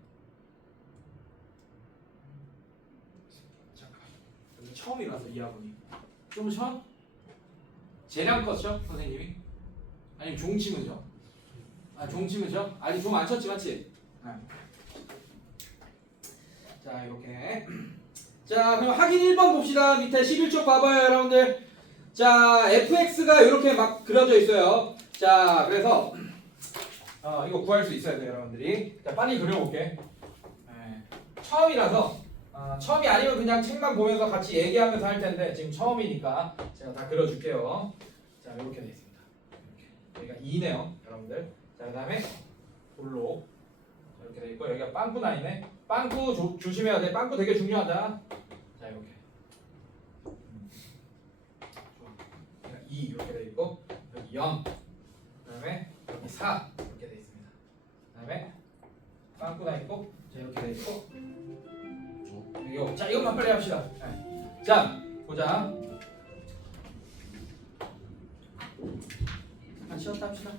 잠깐. 처음이라서 이 학원이. 좀 쉬어? 재량껏 쉬어? 선생님이? 아니면 종치면 쉬어? 종치면 쉬어? 아니, 종 안 쳤지, 맞지? 자, 이렇게. 자, 그럼 확인 1번 봅시다. 밑에 11쪽 봐봐요, 여러분들. 자, fx가 이렇게 막 그려져 있어요. 자, 그래서 이거 구할 수 있어야 돼요, 여러분들이. 자, 빨리 그려볼게. 처음이라서 처음이 아니면 그냥 책만 보면서 같이 얘기하면서 할 텐데 지금 처음이니까 제가 다 그려줄게요. 자, 이렇게 돼 있습니다. 이렇게. 여기가 2네요, 여러분들. 자, 그다음에 볼록 이렇게 돼 있고 여기가 빵꾸 나 있네. 빵꾸 조심해야 돼. 빵꾸 되게 중요하다. 자, 이렇게. 좋아. 2 이렇게 돼 있고 여기 0. 그다음에 여기 4 이렇게 돼 있습니다. 그다음에 빵꾸 나 있고 자, 이렇게 돼 있고 여기 5. 자, 이것만 빨리 합시다. 네. 자, 보자. 잠깐 쉬었다 합시다.